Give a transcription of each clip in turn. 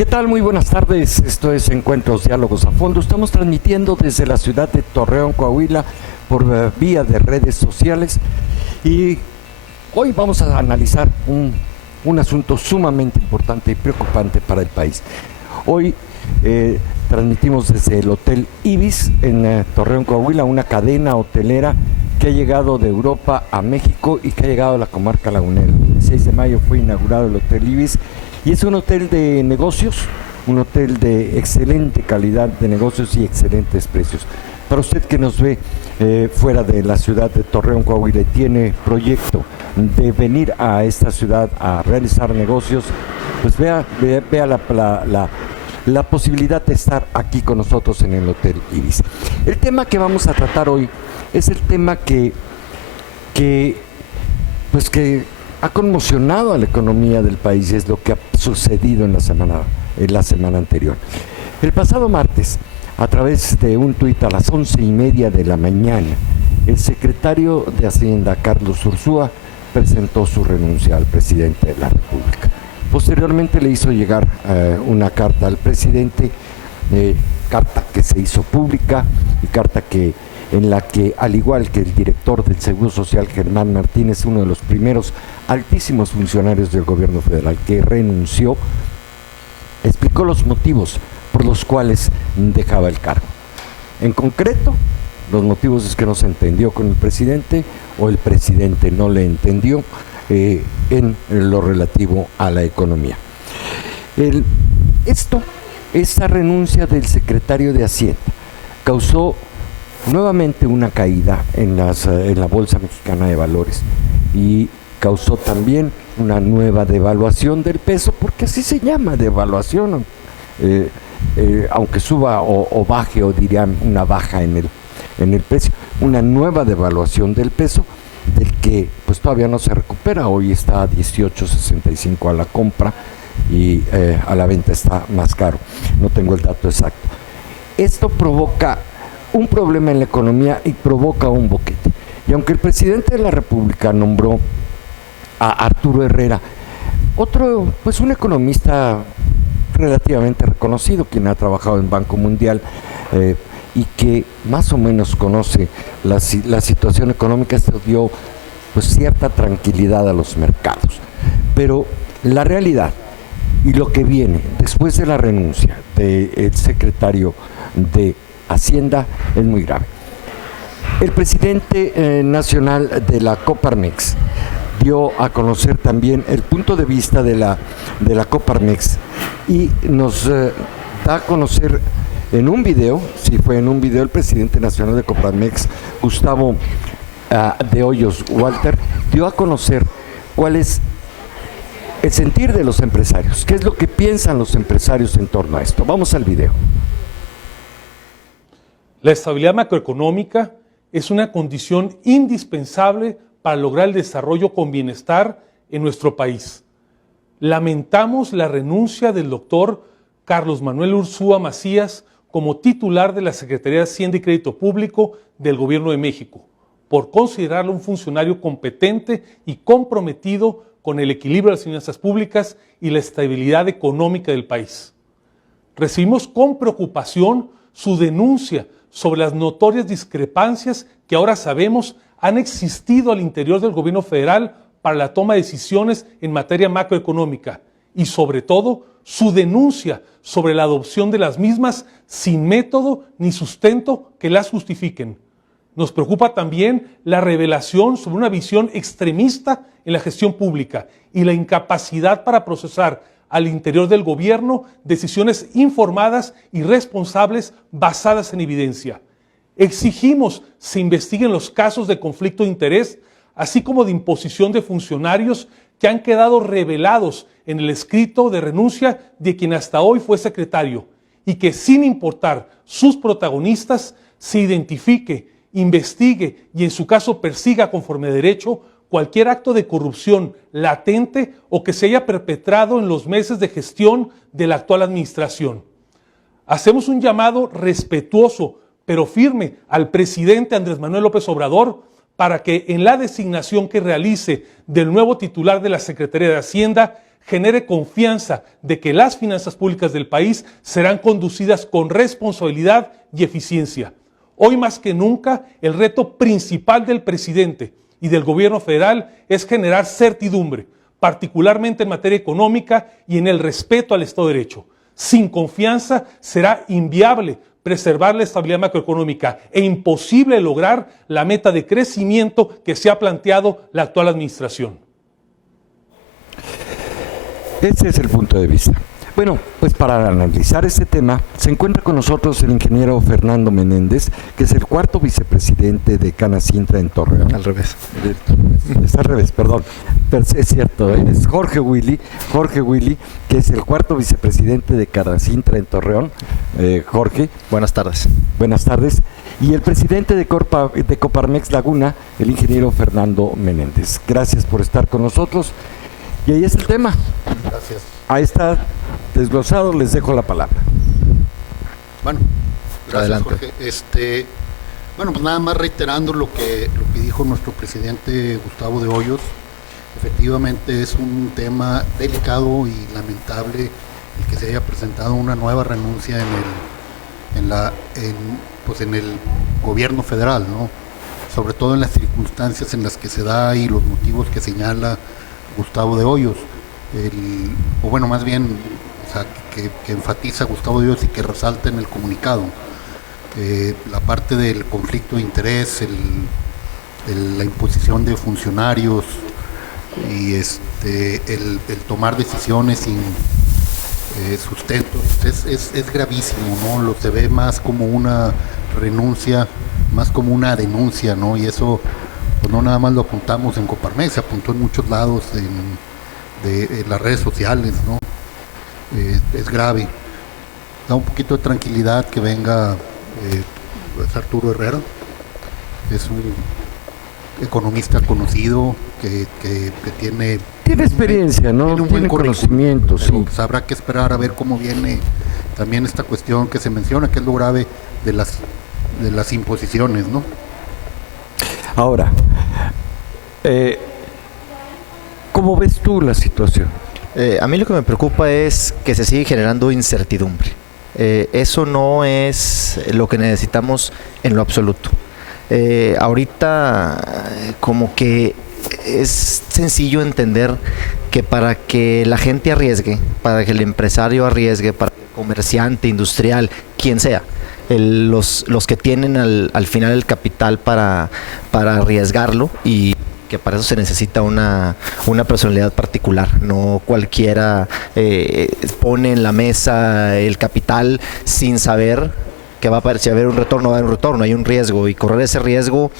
¿Qué tal? Muy buenas tardes. Esto es Encuentros Diálogos a Fondo. Estamos transmitiendo desde la ciudad de Torreón, Coahuila, por vía de redes sociales. Y hoy vamos a analizar un asunto sumamente importante y preocupante para el país. Hoy transmitimos desde el Hotel Ibis en Torreón, Coahuila, una cadena hotelera que ha llegado de Europa a México y que ha llegado a la comarca lagunera. El 6 de mayo fue inaugurado el Hotel Ibis y es un hotel de negocios, un hotel de excelente calidad de negocios y excelentes precios. Para usted que nos ve fuera de la ciudad de Torreón, Coahuila, y tiene proyecto de venir a esta ciudad a realizar negocios, pues vea la posibilidad de estar aquí con nosotros en el Hotel Ibis. El tema que vamos a tratar hoy es el tema que ha conmocionado a la economía del país, es lo que ha sucedido en la semana anterior. El pasado martes, a través de un tuit a las 11:30 de la mañana, el secretario de Hacienda, Carlos Ursúa, presentó su renuncia al presidente de la República. Posteriormente le hizo llegar una carta al presidente, carta que se hizo pública y carta en la que, al igual que el director del Seguro Social, Germán Martínez, uno de los primeros altísimos funcionarios del gobierno federal que renunció, explicó los motivos por los cuales dejaba el cargo. En concreto, los motivos es que no se entendió con el presidente o el presidente no le entendió en lo relativo a la economía. Esta renuncia del secretario de Hacienda causó nuevamente una caída en la Bolsa Mexicana de Valores y causó también una nueva devaluación del peso, porque así se llama, devaluación, aunque suba o baje, o dirían una baja en el precio, una nueva devaluación del peso, del que pues todavía no se recupera. Hoy está a 18.65 a la compra y a la venta está más caro, no tengo el dato exacto. Esto provoca un problema en la economía y provoca un boquete. Y aunque el presidente de la República nombró a Arturo Herrera, un economista relativamente reconocido, quien ha trabajado en Banco Mundial y que más o menos conoce la situación económica, esto dio pues cierta tranquilidad a los mercados. Pero la realidad y lo que viene después de la renuncia del secretario de Hacienda es muy grave. El presidente nacional de la Coparmex dio a conocer también el punto de vista de la Coparmex y nos da a conocer en un video, el presidente nacional de Coparmex, Gustavo de Hoyos Walter, dio a conocer cuál es el sentir de los empresarios, qué es lo que piensan los empresarios en torno a esto. Vamos al video. La estabilidad macroeconómica es una condición indispensable para lograr el desarrollo con bienestar en nuestro país. Lamentamos la renuncia del doctor Carlos Manuel Ursúa Macías como titular de la Secretaría de Hacienda y Crédito Público del Gobierno de México, por considerarlo un funcionario competente y comprometido con el equilibrio de las finanzas públicas y la estabilidad económica del país. Recibimos con preocupación su denuncia sobre las notorias discrepancias que ahora sabemos han existido al interior del gobierno federal para la toma de decisiones en materia macroeconómica y sobre todo su denuncia sobre la adopción de las mismas sin método ni sustento que las justifiquen. Nos preocupa también la revelación sobre una visión extremista en la gestión pública y la incapacidad para procesar al interior del gobierno decisiones informadas y responsables basadas en evidencia. Exigimos se investiguen los casos de conflicto de interés, así como de imposición de funcionarios que han quedado revelados en el escrito de renuncia de quien hasta hoy fue secretario, y que sin importar sus protagonistas se identifique, investigue y en su caso persiga conforme a derecho cualquier acto de corrupción latente o que se haya perpetrado en los meses de gestión de la actual administración. Hacemos un llamado respetuoso pero firme al presidente Andrés Manuel López Obrador para que en la designación que realice del nuevo titular de la Secretaría de Hacienda genere confianza de que las finanzas públicas del país serán conducidas con responsabilidad y eficiencia. Hoy más que nunca, el reto principal del presidente y del gobierno federal es generar certidumbre, particularmente en materia económica y en el respeto al Estado de Derecho. Sin confianza será inviable preservar la estabilidad macroeconómica e imposible lograr la meta de crecimiento que se ha planteado la actual administración. Ese es el punto de vista. Bueno, pues para analizar este tema se encuentra con nosotros el ingeniero Fernando Menéndez, que es el cuarto vicepresidente de Canacintra en Torreón. Al revés. Es al revés, perdón. Pero es cierto, es Jorge Willy, que es el cuarto vicepresidente de Canacintra en Torreón. Jorge. Buenas tardes. Buenas tardes. Y el presidente de Coparmex Laguna, el ingeniero Fernando Menéndez. Gracias por estar con nosotros. Y ahí es el tema. Gracias. Ahí está desglosado, les dejo la palabra. Bueno, gracias. Adelante. Jorge. Bueno, pues nada más reiterando lo que dijo nuestro presidente Gustavo de Hoyos. Efectivamente es un tema delicado y lamentable el que se haya presentado una nueva renuncia en el gobierno federal, ¿no? Sobre todo en las circunstancias en las que se da y los motivos que señala Gustavo de Hoyos. Más bien, o sea, que enfatiza Gustavo de Hoyos y que resalta en el comunicado. La parte del conflicto de interés, la imposición de funcionarios y el tomar decisiones sin sustentos es gravísimo, ¿no? Lo se ve más como una renuncia, más como una denuncia, ¿no? Y eso pues no nada más lo apuntamos en Coparmex, se apuntó en muchos lados de las redes sociales, ¿no? Es grave. Da un poquito de tranquilidad que venga es Arturo Herrera, es un economista conocido que tiene experiencia, ¿no? Tiene un buen conocimiento, sí. Pues habrá que esperar a ver cómo viene también esta cuestión que se menciona, que es lo grave de las imposiciones, ¿no? Ahora, ¿cómo ves tú la situación? A mí lo que me preocupa es que se sigue generando incertidumbre. Eso no es lo que necesitamos en lo absoluto. Ahorita como que es sencillo entender que para que la gente arriesgue, para que el empresario arriesgue, para que el comerciante, industrial, quien sea, los que tienen al final el capital para arriesgarlo, y que para eso se necesita una personalidad particular. No cualquiera pone en la mesa el capital sin saber que va a haber, si va a haber un retorno, va a haber un retorno, hay un riesgo, y correr ese riesgo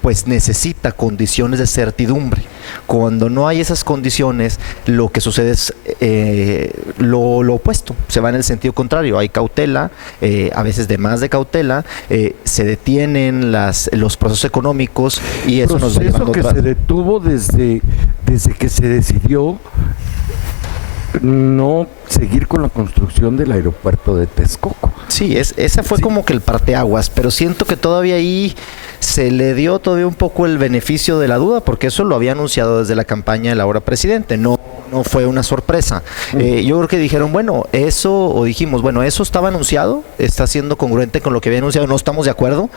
pues necesita condiciones de certidumbre. Cuando no hay esas condiciones, lo que sucede es lo opuesto, se va en el sentido contrario, hay cautela, a veces de más de cautela, se detienen los procesos económicos, y eso nos va llevando que se detuvo desde que se decidió no seguir con la construcción del aeropuerto de Texcoco. Sí, esa fue como que el parteaguas, pero siento que todavía ahí se le dio todavía un poco el beneficio de la duda, porque eso lo había anunciado desde la campaña del ahora presidente, no fue una sorpresa. Yo creo que dijeron, eso estaba anunciado, está siendo congruente con lo que había anunciado, no estamos de acuerdo,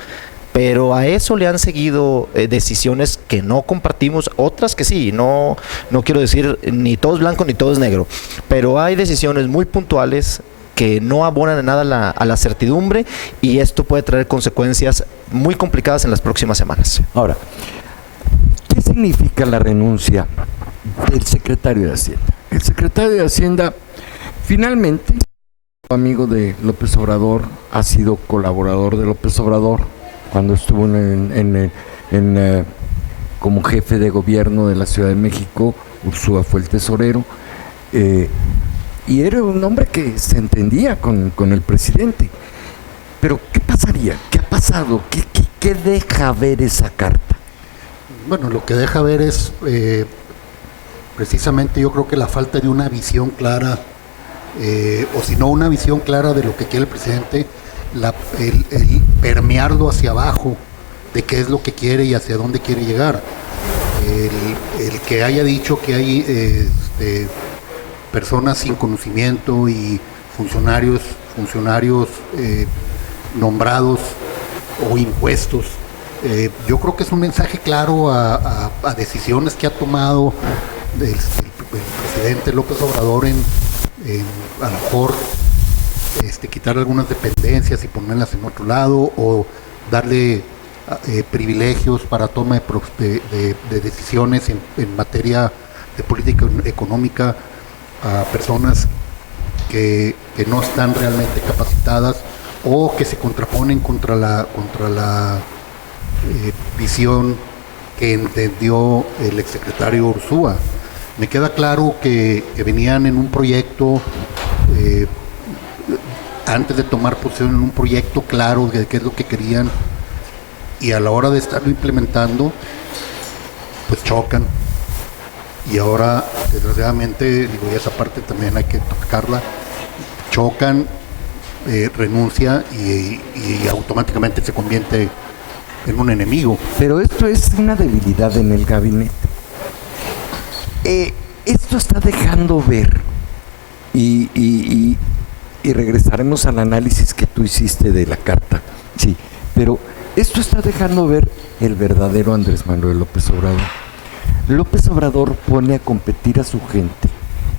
pero a eso le han seguido decisiones que no compartimos, otras que sí, no quiero decir ni todo es blanco ni todo es negro, pero hay decisiones muy puntuales que no abonan en nada a la certidumbre, y esto puede traer consecuencias muy complicadas en las próximas semanas. Ahora, ¿qué significa la renuncia del secretario de Hacienda? El secretario de Hacienda finalmente, amigo de López Obrador, ha sido colaborador de López Obrador cuando estuvo como jefe de gobierno de la Ciudad de México. Ursúa fue el tesorero, y era un hombre que se entendía con el presidente. Pero ¿qué pasaría? ¿Qué ha pasado? ¿Qué deja ver esa carta? Bueno, lo que deja ver es precisamente, yo creo que la falta de una visión clara, o si no una visión clara de lo que quiere el presidente, el permearlo hacia abajo de qué es lo que quiere y hacia dónde quiere llegar. El que haya dicho que hay personas sin conocimiento y funcionarios nombrados o impuestos. Yo creo que es un mensaje claro a decisiones que ha tomado el presidente López Obrador en a lo mejor quitar algunas dependencias y ponerlas en otro lado, o darle privilegios para toma de decisiones en materia de política económica a personas que no están realmente capacitadas o que se contraponen contra la visión que entendió el exsecretario Ursúa. Me queda claro que venían en un proyecto, antes de tomar posición, en un proyecto claro de qué es lo que querían, y a la hora de estarlo implementando, pues chocan. Y ahora, desgraciadamente, digo, y esa parte también hay que tocarla, chocan, renuncia y automáticamente se convierte en un enemigo. Pero esto es una debilidad en el gabinete. Esto está dejando ver, y regresaremos al análisis que tú hiciste de la carta, sí, pero esto está dejando ver el verdadero Andrés Manuel López Obrador. López Obrador pone a competir a su gente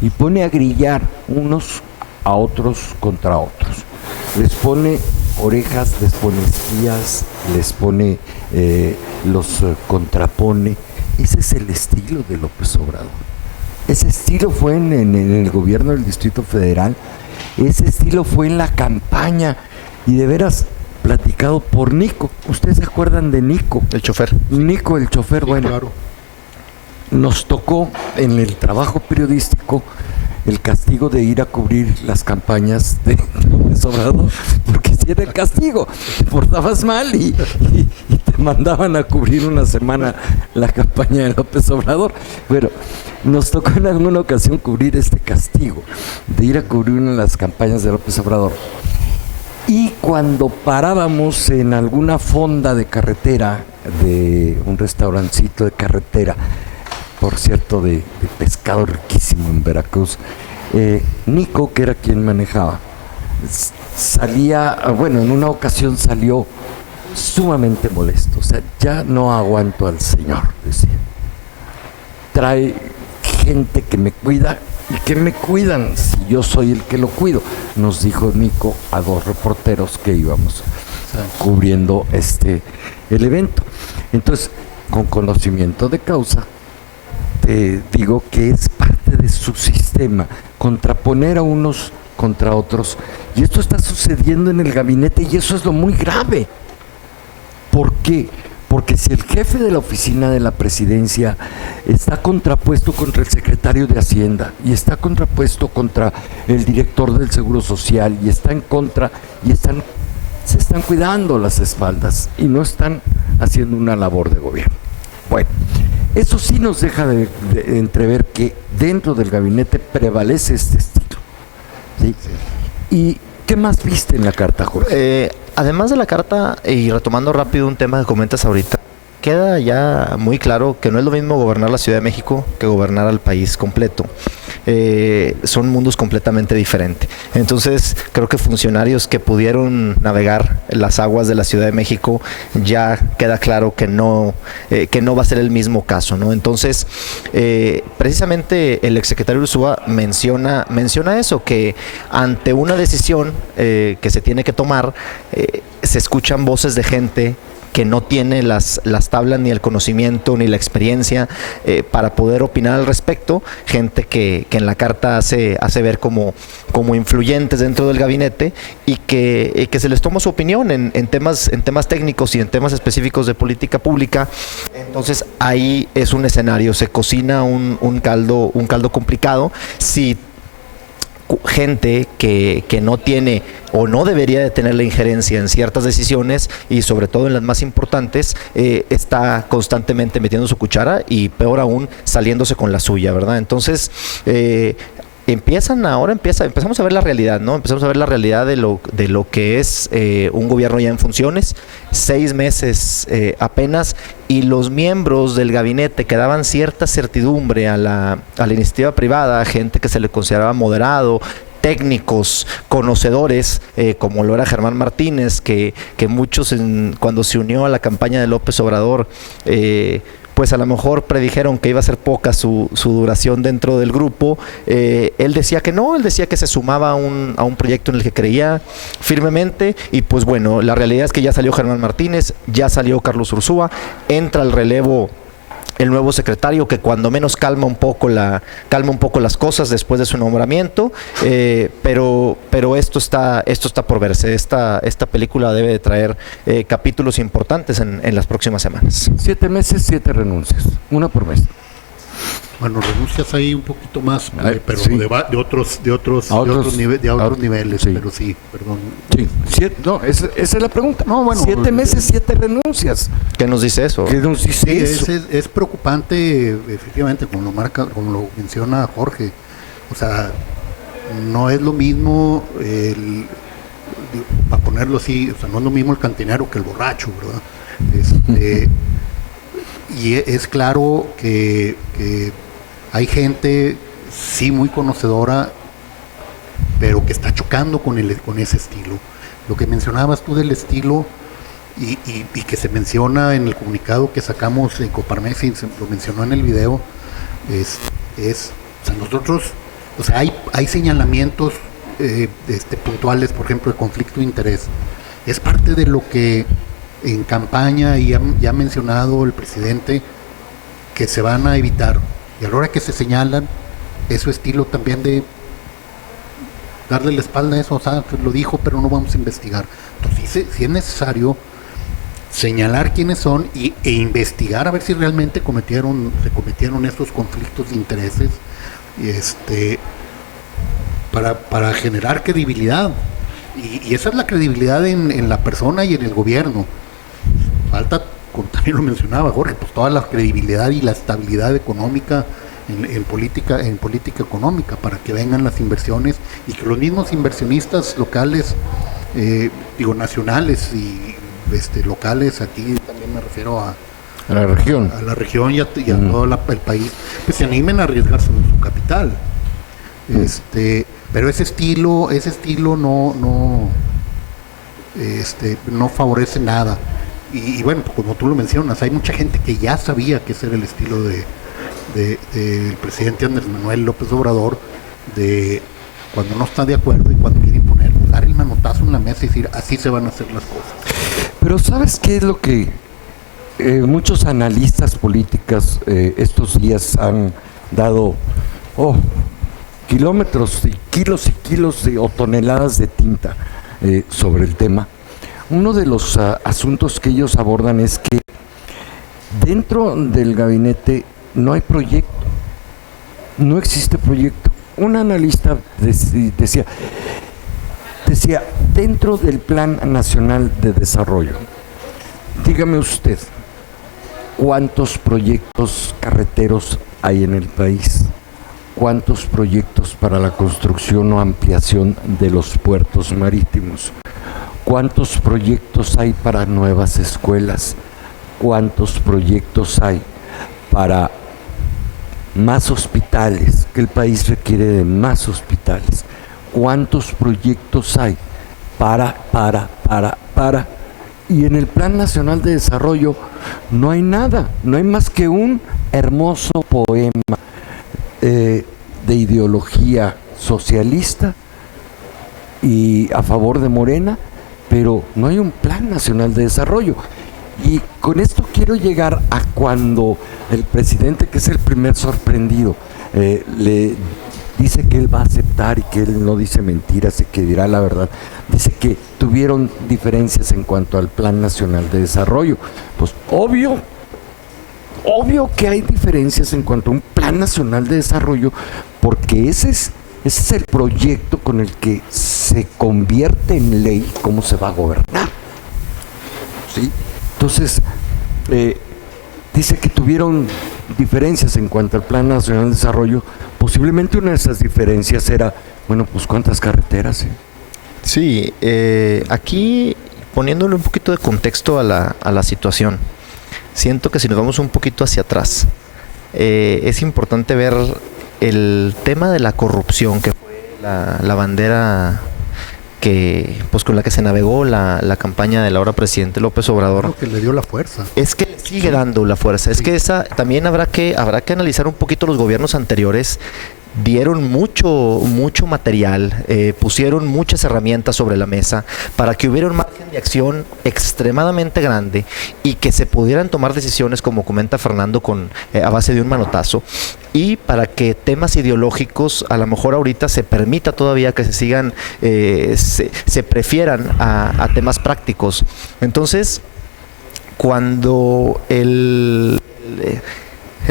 y pone a grillar unos a otros contra otros. Les pone orejas, les pone espías, les pone, los contrapone. Ese es el estilo de López Obrador. Ese estilo fue en el gobierno del Distrito Federal, ese estilo fue en la campaña, y de veras platicado por Nico. ¿Ustedes se acuerdan de Nico? El chofer. Nico, el chofer, Sí, bueno. claro. Nos tocó en el trabajo periodístico el castigo de ir a cubrir las campañas de López Obrador, porque si era el castigo, te portabas mal y te mandaban a cubrir una semana la campaña de López Obrador. Bueno, nos tocó en alguna ocasión cubrir este castigo de ir a cubrir una de las campañas de López Obrador. Y cuando parábamos en alguna fonda de carretera, de un restaurancito de carretera, por cierto, de pescado riquísimo en Veracruz, Nico, que era quien manejaba, salía, bueno, en una ocasión salió sumamente molesto. O sea, ya no aguanto al señor, decía. Trae gente que me cuida, y que me cuidan si yo soy el que lo cuido, nos dijo Nico a dos reporteros que íbamos cubriendo el evento. Entonces, con conocimiento de causa, te digo que es parte de su sistema, contraponer a unos contra otros, y esto está sucediendo en el gabinete, y eso es lo muy grave. ¿Por qué? Porque si el jefe de la oficina de la presidencia está contrapuesto contra el secretario de Hacienda, y está contrapuesto contra el director del Seguro Social, y está en contra, y se están cuidando las espaldas y no están haciendo una labor de gobierno. Bueno, eso sí nos deja de entrever que dentro del gabinete prevalece este estilo, ¿sí? ¿Y qué más viste en la carta, Jorge? Además de la carta, y retomando rápido un tema que comentas ahorita, queda ya muy claro que no es lo mismo gobernar la Ciudad de México que gobernar al país completo. Son mundos completamente diferentes. Entonces, creo que funcionarios que pudieron navegar las aguas de la Ciudad de México, ya queda claro que no va a ser el mismo caso, ¿no? Entonces, precisamente el exsecretario Ursúa menciona eso, que ante una decisión que se tiene que tomar, se escuchan voces de gente que no tiene las tablas, ni el conocimiento, ni la experiencia para poder opinar al respecto, gente que en la carta hace ver como influyentes dentro del gabinete, y que se les toma su opinión en temas técnicos y en temas específicos de política pública. Entonces ahí es un escenario, se cocina un caldo complicado. Si gente que no tiene o no debería de tener la injerencia en ciertas decisiones, y sobre todo en las más importantes, está constantemente metiendo su cuchara, y peor aún, saliéndose con la suya, ¿verdad? Entonces, empezamos a ver la realidad, ¿no? Empezamos a ver la realidad de lo que es un gobierno ya en funciones, 6 meses apenas, y los miembros del gabinete que daban cierta certidumbre a la iniciativa privada, gente que se le consideraba moderado, técnicos, conocedores, como lo era Germán Martínez, que muchos cuando se unió a la campaña de López Obrador, pues a lo mejor predijeron que iba a ser poca su duración dentro del grupo. Él decía que no, él decía que se sumaba a un proyecto en el que creía firmemente, y pues bueno, la realidad es que ya salió Germán Martínez, ya salió Carlos Ursúa, entra al relevo el nuevo secretario, que cuando menos calma un poco las cosas después de su nombramiento, pero esto está por verse. Esta película debe de traer capítulos importantes en las próximas semanas. 7 meses, 7 renuncias, una por mes. Bueno, renuncias ahí un poquito más, pero sí. de otros niveles, sí. Pero sí, perdón. Sí, esa es la pregunta. No, bueno, 7 meses, 7 renuncias. ¿Qué nos dice eso? ¿Qué nos dice Sí, eso? es preocupante, efectivamente, como lo menciona Jorge. O sea, no es lo mismo, para ponerlo así, o sea, no es lo mismo el cantinero que el borracho, ¿verdad? Y es claro que hay gente, sí, muy conocedora, pero que está chocando con ese estilo. Lo que mencionabas tú del estilo, y que se menciona en el comunicado que sacamos en Coparmex, y se lo mencionó en el video, o sea, nosotros, o sea, hay señalamientos puntuales, por ejemplo, de conflicto de interés. Es parte de lo que en campaña ya ha mencionado el presidente, que se van a evitar, y a la hora que se señalan, es su estilo también de darle la espalda a eso. O sea, lo dijo, pero no vamos a investigar. Entonces, si es necesario señalar quiénes son e investigar a ver si realmente se cometieron estos conflictos de intereses, para generar credibilidad, y esa es la credibilidad en la persona y en el gobierno. Falta, como también lo mencionaba Jorge, pues toda la credibilidad y la estabilidad económica en política económica, para que vengan las inversiones y que los mismos inversionistas locales, nacionales y locales, aquí también me refiero a la región. A la región y a todo el país, pues se animen a arriesgar su capital. Pero ese estilo no favorece nada. Y bueno, pues como tú lo mencionas, hay mucha gente que ya sabía que ese era el estilo del presidente Andrés Manuel López Obrador, de cuando no está de acuerdo y cuando quiere imponer, dar el manotazo en la mesa y decir, así se van a hacer las cosas. Pero ¿sabes qué es lo que muchos analistas políticos estos días han dado kilómetros y kilos o toneladas de tinta sobre el tema? Uno de los asuntos que ellos abordan es que dentro del gabinete no hay proyecto, no existe proyecto. Un analista decía, dentro del Plan Nacional de Desarrollo, dígame usted, ¿cuántos proyectos carreteros hay en el país? ¿Cuántos proyectos para la construcción o ampliación de los puertos marítimos? ¿Cuántos proyectos hay para nuevas escuelas? ¿Cuántos proyectos hay para más hospitales? Que el país requiere de más hospitales. ¿Cuántos proyectos hay para? Y en el Plan Nacional de Desarrollo no hay nada, no hay más que un hermoso poema de ideología socialista y a favor de Morena, pero no hay un Plan Nacional de Desarrollo. Y con esto quiero llegar a cuando el presidente, que es el primer sorprendido, le dice que él va a aceptar y que él no dice mentiras y que dirá la verdad. Dice que tuvieron diferencias en cuanto al Plan Nacional de Desarrollo. Pues obvio que hay diferencias en cuanto a un Plan Nacional de Desarrollo, porque ese es el proyecto con el que se convierte en ley cómo se va a gobernar. ¿Sí? Entonces, dice que tuvieron diferencias en cuanto al Plan Nacional de Desarrollo. Posiblemente una de esas diferencias era, bueno, pues ¿cuántas carreteras? Sí, aquí poniéndole un poquito de contexto a la situación, siento que si nos vamos un poquito hacia atrás, es importante ver el tema de la corrupción, que fue la bandera que, pues, con la que se navegó la campaña del ahora presidente López Obrador. Creo que le dio la fuerza. Es que le sigue dando la fuerza. Es que esa también habrá que analizar un poquito los gobiernos anteriores. Dieron mucho material, pusieron muchas herramientas sobre la mesa para que hubiera un margen de acción extremadamente grande y que se pudieran tomar decisiones, como comenta Fernando, a base de un manotazo, y para que temas ideológicos a lo mejor ahorita se permita todavía que se sigan, se prefieran a temas prácticos. Entonces, cuando el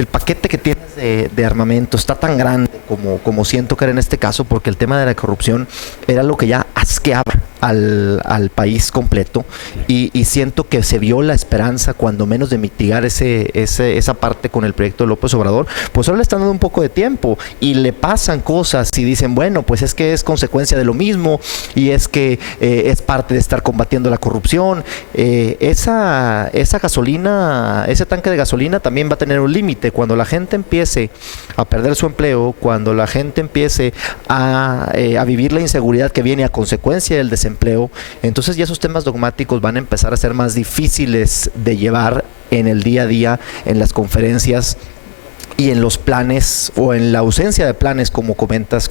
paquete que tienes de armamento está tan grande como siento que era en este caso, porque el tema de la corrupción era lo que ya asqueaba al país completo, y siento que se vio la esperanza cuando menos de mitigar esa parte con el proyecto de López Obrador. Pues ahora le están dando un poco de tiempo y le pasan cosas y dicen, bueno, pues es que es consecuencia de lo mismo, y es que es parte de estar combatiendo la corrupción. Esa gasolina, ese tanque de gasolina también va a tener un límite. Cuando la gente empiece a perder su empleo, cuando la gente empiece a vivir la inseguridad que viene a consecuencia del desempleo, entonces ya esos temas dogmáticos van a empezar a ser más difíciles de llevar en el día a día, en las conferencias y en los planes, o en la ausencia de planes, como comentas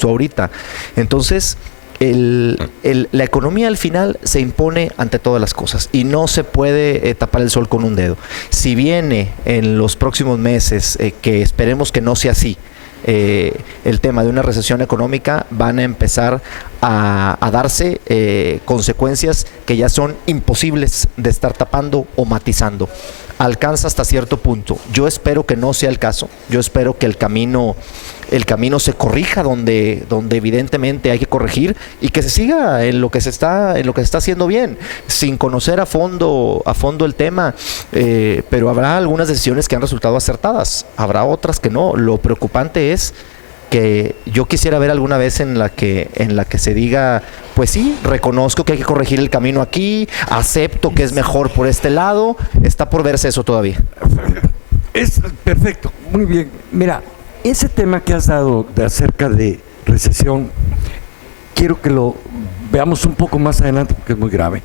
tú ahorita. Entonces, la economía al final se impone ante todas las cosas y no se puede tapar el sol con un dedo. Si viene en los próximos meses, que esperemos que no sea así, el tema de una recesión económica, van a empezar a darse consecuencias que ya son imposibles de estar tapando o matizando. Alcanza hasta cierto punto. Yo espero que no sea el caso. Yo espero que el camino se corrija donde evidentemente hay que corregir, y que se siga en lo que se está haciendo bien, sin conocer a fondo el tema, pero habrá algunas decisiones que han resultado acertadas, habrá otras que no. Lo preocupante es que yo quisiera ver alguna vez en la que se diga, pues sí, reconozco que hay que corregir el camino aquí, acepto que es mejor por este lado. Está por verse eso todavía. Es perfecto, muy bien. Mira, ese tema que has dado acerca de recesión, quiero que lo veamos un poco más adelante porque es muy grave,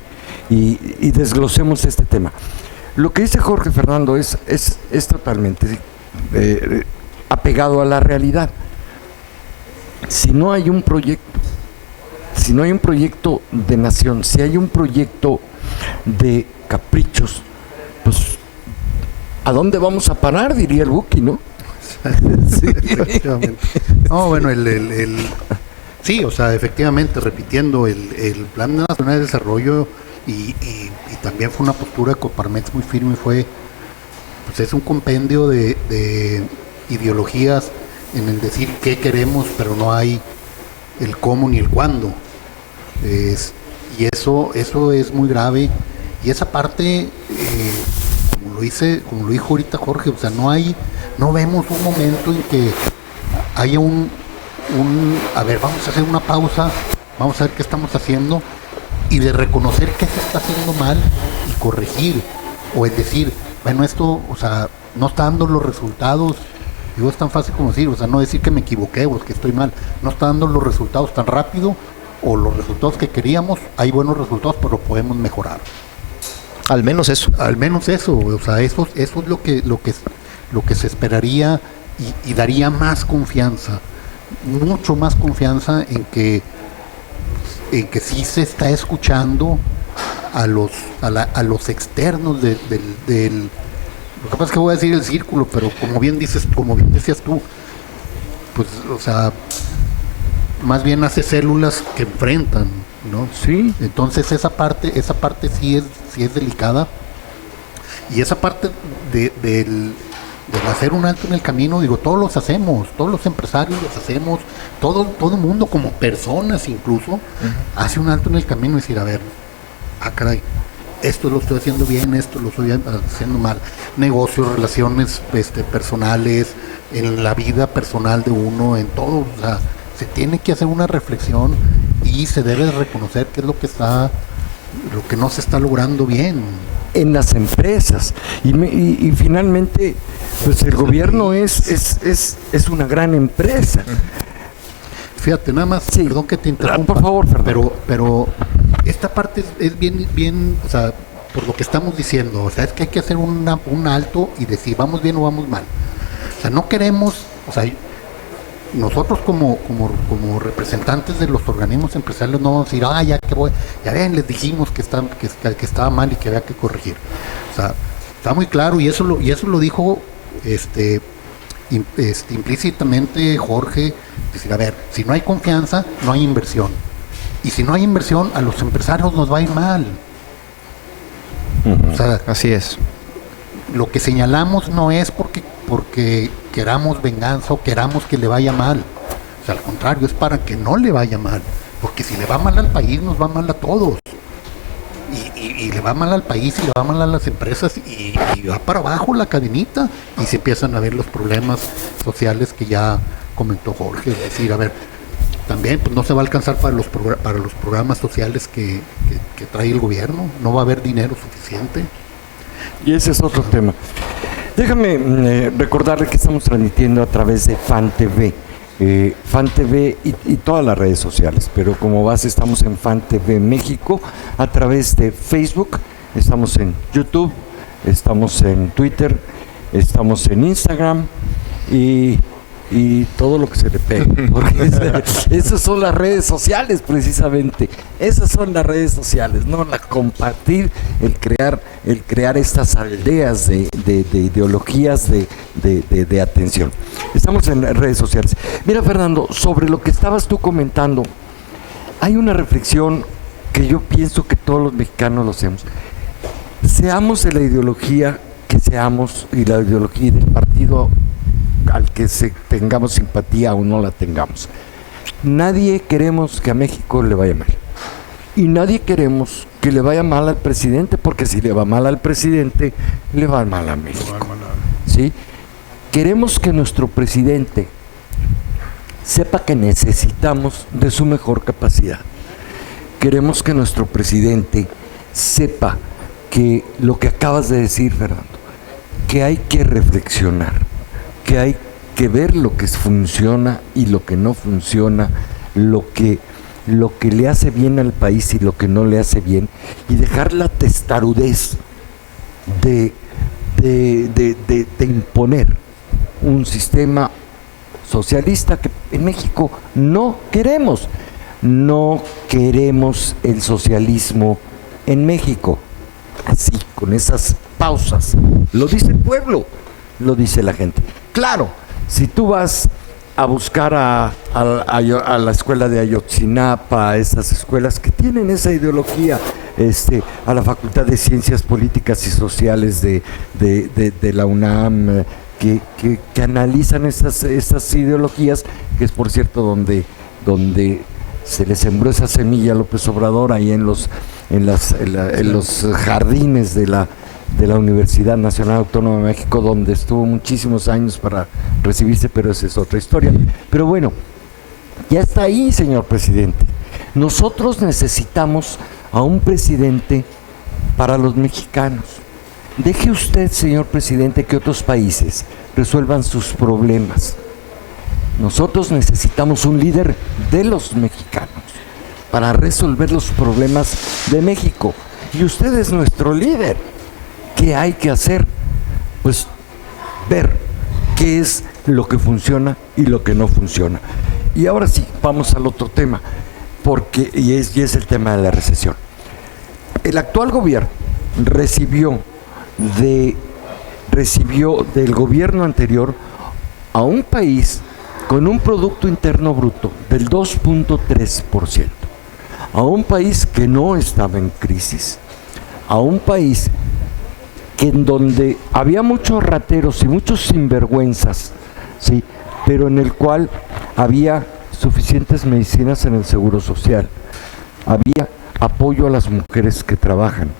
y desglosemos este tema. Lo que dice Jorge Fernando es totalmente apegado a la realidad. Si no hay un proyecto de nación, si hay un proyecto de caprichos, pues ¿a dónde vamos a parar?, diría el Buki, ¿no? Sí, efectivamente. No, bueno, sí, o sea, efectivamente, repitiendo, el Plan Nacional de Desarrollo y también fue una postura de Coparmex muy firme, pues es un compendio de ideologías en el decir qué queremos, pero no hay el cómo ni el cuándo. Y eso es muy grave, y esa parte, como lo dijo ahorita Jorge, o sea, no vemos un momento en que haya a ver, vamos a hacer una pausa, vamos a ver qué estamos haciendo, y de reconocer qué se está haciendo mal y corregir, o es decir, bueno, esto, o sea, no está dando los resultados. Digo, es tan fácil como decir, o sea, no decir que me equivoqué o que estoy mal, no está dando los resultados tan rápido, o los resultados que queríamos, hay buenos resultados, pero podemos mejorar. Al menos eso, o sea, eso es lo que se esperaría, y daría más confianza, mucho más confianza en que sí se está escuchando a los externos del lo que pasa es que voy a decir el círculo, pero como bien decías tú, pues, o sea, más bien hace células que enfrentan, ¿no? Sí. Entonces esa parte sí es delicada, y esa parte del hacer un alto en el camino, digo, todos los hacemos, todos los empresarios los hacemos, todo el mundo, como personas incluso, hace un alto en el camino y decir, a ver, caray, esto lo estoy haciendo bien, esto lo estoy haciendo mal. Negocios, relaciones personales, en la vida personal de uno, en todo. O sea, se tiene que hacer una reflexión y se debe reconocer qué es lo que no se está logrando bien. En las empresas. Y finalmente, pues el gobierno es una gran empresa. Fíjate, nada más, Sí. perdón que te interrumpa. Por favor, Fernando. Pero esta parte es bien, o sea, por lo que estamos diciendo, o sea, es que hay que hacer un alto y decir, ¿vamos bien o vamos mal? O sea, no queremos, o sea, nosotros como representantes de los organismos empresariales no vamos a decir, ya ven, les dijimos que estaba mal y que había que corregir. O sea, está muy claro y eso lo dijo implícitamente Jorge, decir, a ver, si no hay confianza, no hay inversión. Y si no hay inversión, a los empresarios nos va a ir mal. O sea, Así es. lo que señalamos no es porque queramos venganza o queramos que le vaya mal. O sea, al contrario, es para que no le vaya mal. Porque si le va mal al país, nos va mal a todos. Y le va mal al país y le va mal a las empresas y va para abajo la cadenita y se empiezan a ver los problemas sociales que ya comentó Jorge. Es decir, a ver, también pues, no se va a alcanzar para los programas sociales que trae el gobierno. No va a haber dinero suficiente. Y ese es otro tema. Déjame recordarle que estamos transmitiendo a través de Fan TV. Fan TV y todas las redes sociales, pero como base estamos en Fan TV México a través de Facebook, estamos en YouTube, estamos en Twitter, estamos en Instagram y todo lo que se le pegue, porque esas son las redes sociales precisamente, esas son las redes sociales, no la compartir, el crear estas aldeas de ideologías de atención. Estamos en redes sociales. Mira, Fernando, sobre lo que estabas tú comentando, hay una reflexión que yo pienso que todos los mexicanos lo hacemos. Seamos de la ideología que seamos y la ideología del partido al que tengamos simpatía o no la tengamos. Nadie queremos que a México le vaya mal. Y nadie queremos que le vaya mal al presidente, porque si le va mal al presidente, le va mal a México. ¿Sí? Queremos que nuestro presidente sepa que necesitamos de su mejor capacidad. Queremos que nuestro presidente sepa que lo que acabas de decir, Fernando, que hay que reflexionar, que hay que ver lo que funciona y lo que no funciona, lo que le hace bien al país y lo que no le hace bien, y dejar la testarudez de imponer un sistema socialista que en México no queremos. No queremos el socialismo en México. Así, con esas pausas. Lo dice el pueblo, lo dice la gente. Claro, si tú vas a buscar a la escuela de Ayotzinapa, a esas escuelas que tienen esa ideología, a la Facultad de Ciencias Políticas y Sociales de la UNAM, que analizan estas ideologías, que es por cierto donde se le sembró esa semilla a López Obrador, ahí en los jardines de la Universidad Nacional Autónoma de México, donde estuvo muchísimos años para recibirse, pero esa es otra historia. Pero bueno, ya está ahí, señor presidente. Nosotros necesitamos a un presidente para los mexicanos. Deje usted, señor presidente, que otros países resuelvan sus problemas. Nosotros necesitamos un líder de los mexicanos para resolver los problemas de México. Y usted es nuestro líder. ¿Qué hay que hacer? Pues ver qué es lo que funciona y lo que no funciona. Y ahora sí, vamos al otro tema, y es el tema de la recesión. El actual gobierno recibió del gobierno anterior a un país con un Producto Interno Bruto del 2.3%, a un país que no estaba en crisis, a un país en donde había muchos rateros y muchos sinvergüenzas, ¿sí? Pero en el cual había suficientes medicinas en el Seguro Social, había apoyo a las mujeres que trabajan,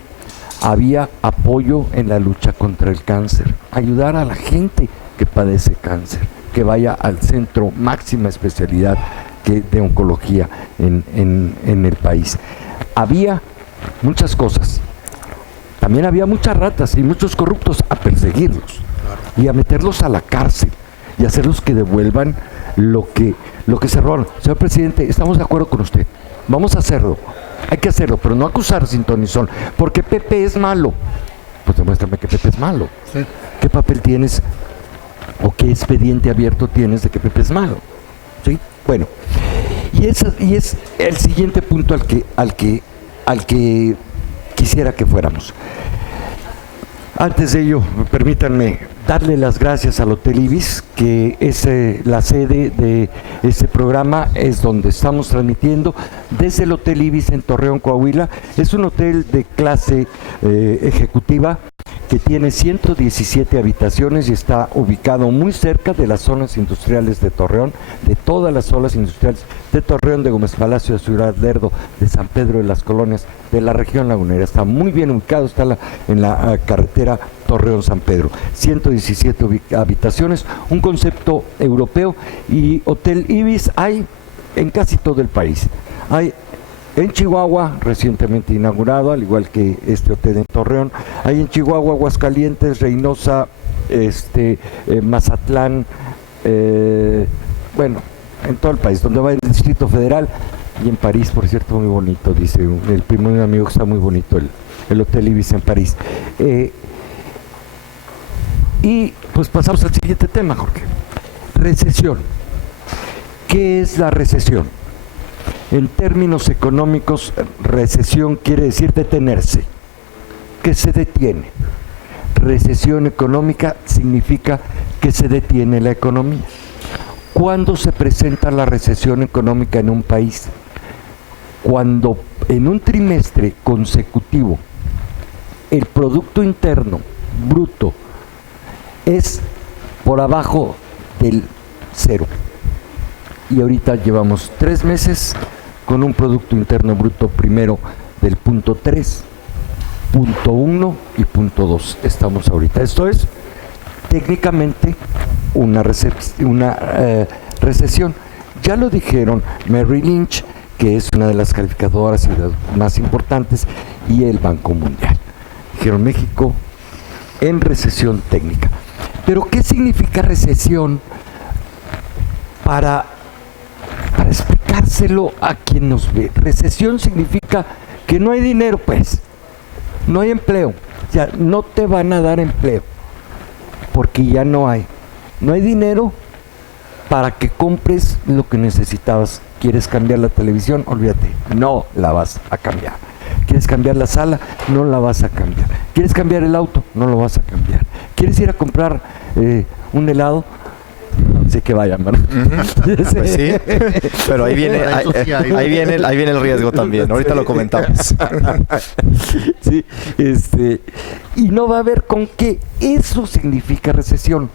había apoyo en la lucha contra el cáncer, ayudar a la gente que padece cáncer, que vaya al centro máxima especialidad de oncología en el país. Había muchas cosas. También había muchas ratas y muchos corruptos, a perseguirlos y a meterlos a la cárcel y hacerlos que devuelvan lo que se robaron. Señor presidente, estamos de acuerdo con usted. Vamos a hacerlo. Hay que hacerlo, pero no acusar sin ton ni son. Porque Pepe es malo. Pues demuéstrame que Pepe es malo. Sí. ¿Qué papel tienes o qué expediente abierto tienes de que Pepe es malo? ¿Sí? Bueno, y es el siguiente punto al que quisiera que fuéramos. Antes de ello, permítanme darle las gracias al Hotel Ibis, que es la sede de este programa, es donde estamos transmitiendo desde el Hotel Ibis en Torreón, Coahuila. Es un hotel de clase ejecutiva que tiene 117 habitaciones y está ubicado muy cerca de las zonas industriales de Torreón, de todas las zonas industriales de Torreón, de Gómez Palacio, de Ciudad Lerdo, de San Pedro de las Colonias, de la región lagunera. Está muy bien ubicado, está en la carretera Torreón-San Pedro. 117 habitaciones, un concepto europeo, y Hotel Ibis hay en casi todo el país. Hay en Chihuahua, recientemente inaugurado, al igual que este hotel en Torreón. Hay en Chihuahua, Aguascalientes, Reynosa, Mazatlán, bueno, en todo el país, donde va el Distrito Federal, y en París, por cierto, muy bonito, dice el primo de un amigo que está muy bonito el Hotel Ibis en París. Y pues pasamos al siguiente tema, Jorge. Recesión. ¿Qué es la recesión? En términos económicos, recesión quiere decir detenerse, que se detiene. Recesión económica significa que se detiene la economía. ¿Cuándo se presenta la recesión económica en un país? Cuando en un trimestre consecutivo el Producto Interno Bruto es por abajo del 0. Y ahorita llevamos 3 meses con un Producto Interno Bruto primero del 0.3, 0.1 y 0.2. Estamos ahorita. Esto es técnicamente una recesión. Ya lo dijeron Merrill Lynch, que es una de las calificadoras más importantes, y el Banco Mundial. Dijeron México en recesión técnica. Pero ¿qué significa recesión? Para explicárselo a quien nos ve. Recesión significa que no hay dinero, pues. No hay empleo. Ya no te van a dar empleo. Porque ya no hay. No hay dinero para que compres lo que necesitabas. ¿Quieres cambiar la televisión? Olvídate. No la vas a cambiar. ¿Quieres cambiar la sala? No la vas a cambiar. ¿Quieres cambiar el auto? No lo vas a cambiar. ¿Quieres ir a comprar un helado? Sí que vayan, ¿verdad? Pues sí, pero ahí viene el riesgo también. Ahorita lo comentamos. Sí, y no va a haber con qué. Eso significa recesión.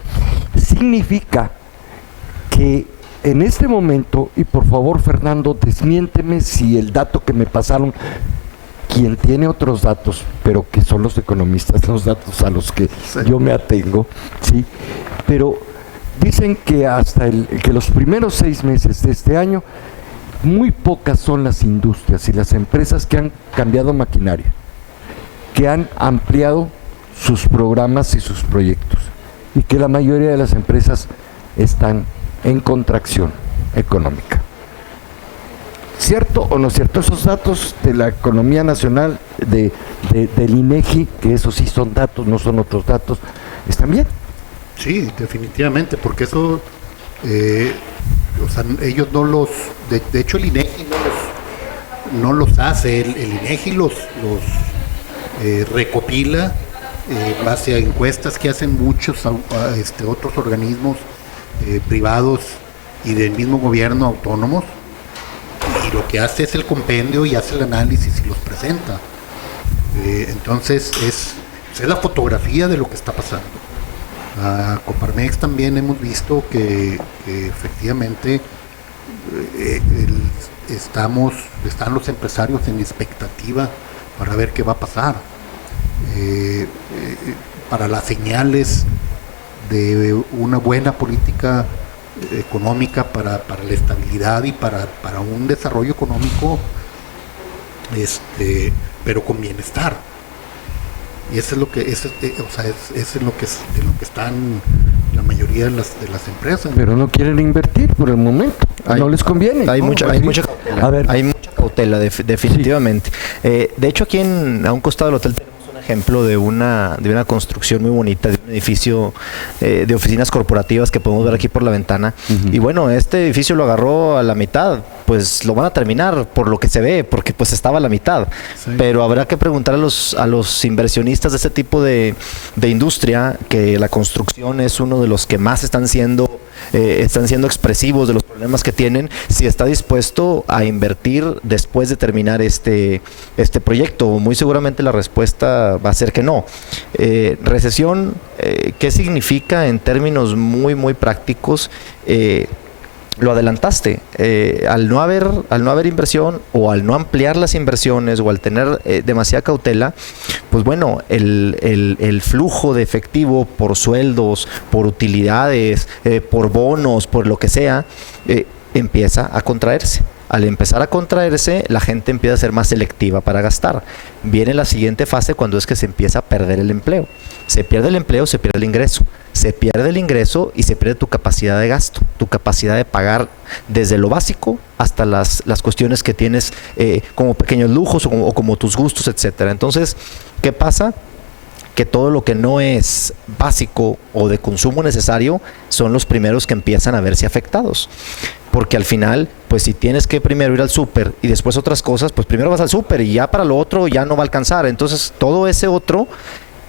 Significa que en este momento, y por favor, Fernando, desmiénteme si el dato que me pasaron, quien tiene otros datos, pero que son los economistas, los datos a los que yo me atengo, sí, pero dicen que hasta que los primeros 6 meses de este año, muy pocas son las industrias y las empresas que han cambiado maquinaria, que han ampliado sus programas y sus proyectos, y que la mayoría de las empresas están en contracción económica. ¿Cierto o no cierto? Esos datos de la economía nacional, del INEGI, que esos sí son datos, no son otros datos, ¿están bien? Sí, definitivamente, porque eso, o sea, ellos no los, de hecho el INEGI no los hace, el INEGI los recopila en base a encuestas que hacen muchos otros organismos privados y del mismo gobierno autónomos, y lo que hace es el compendio y hace el análisis y los presenta. Entonces es la fotografía de lo que está pasando. A Coparmex también hemos visto que efectivamente están los empresarios en expectativa para ver qué va a pasar. para las señales de una buena política económica para la estabilidad y para un desarrollo económico, pero con bienestar. Y eso es lo que eso es lo que están la mayoría de las empresas. Pero no quieren invertir por el momento, no les conviene. Hay ¿no? mucha cautela. A ver. Hay mucha cautela, definitivamente. De hecho, aquí a un costado del hotel tenemos un ejemplo de una construcción muy bonita, de un edificio de oficinas corporativas que podemos ver aquí por la ventana. Y bueno, este edificio lo agarró a la mitad. Pues lo van a terminar por lo que se ve, porque pues estaba a la mitad. Sí. Pero habrá que preguntar a los inversionistas de este tipo de industria, que la construcción es uno de los que más están siendo expresivos de los problemas que tienen, si está dispuesto a invertir después de terminar este proyecto. Muy seguramente la respuesta va a ser que no. Recesión, ¿qué significa en términos muy, muy prácticos? Lo adelantaste, al no haber inversión, o al no ampliar las inversiones, o al tener demasiada cautela, pues bueno, el flujo de efectivo por sueldos, por utilidades, por bonos, por lo que sea, empieza a contraerse. Al empezar a contraerse, la gente empieza a ser más selectiva para gastar. Viene la siguiente fase, cuando es que se empieza a perder el empleo. Se pierde el empleo, se pierde el ingreso. Se pierde el ingreso y se pierde tu capacidad de gasto, tu capacidad de pagar desde lo básico hasta las cuestiones que tienes como pequeños lujos o como tus gustos, etcétera. Entonces, ¿qué pasa? Que todo lo que no es básico o de consumo necesario son los primeros que empiezan a verse afectados. Porque al final, pues si tienes que primero ir al súper y después otras cosas, pues primero vas al súper y ya para lo otro ya no va a alcanzar. Entonces todo ese otro,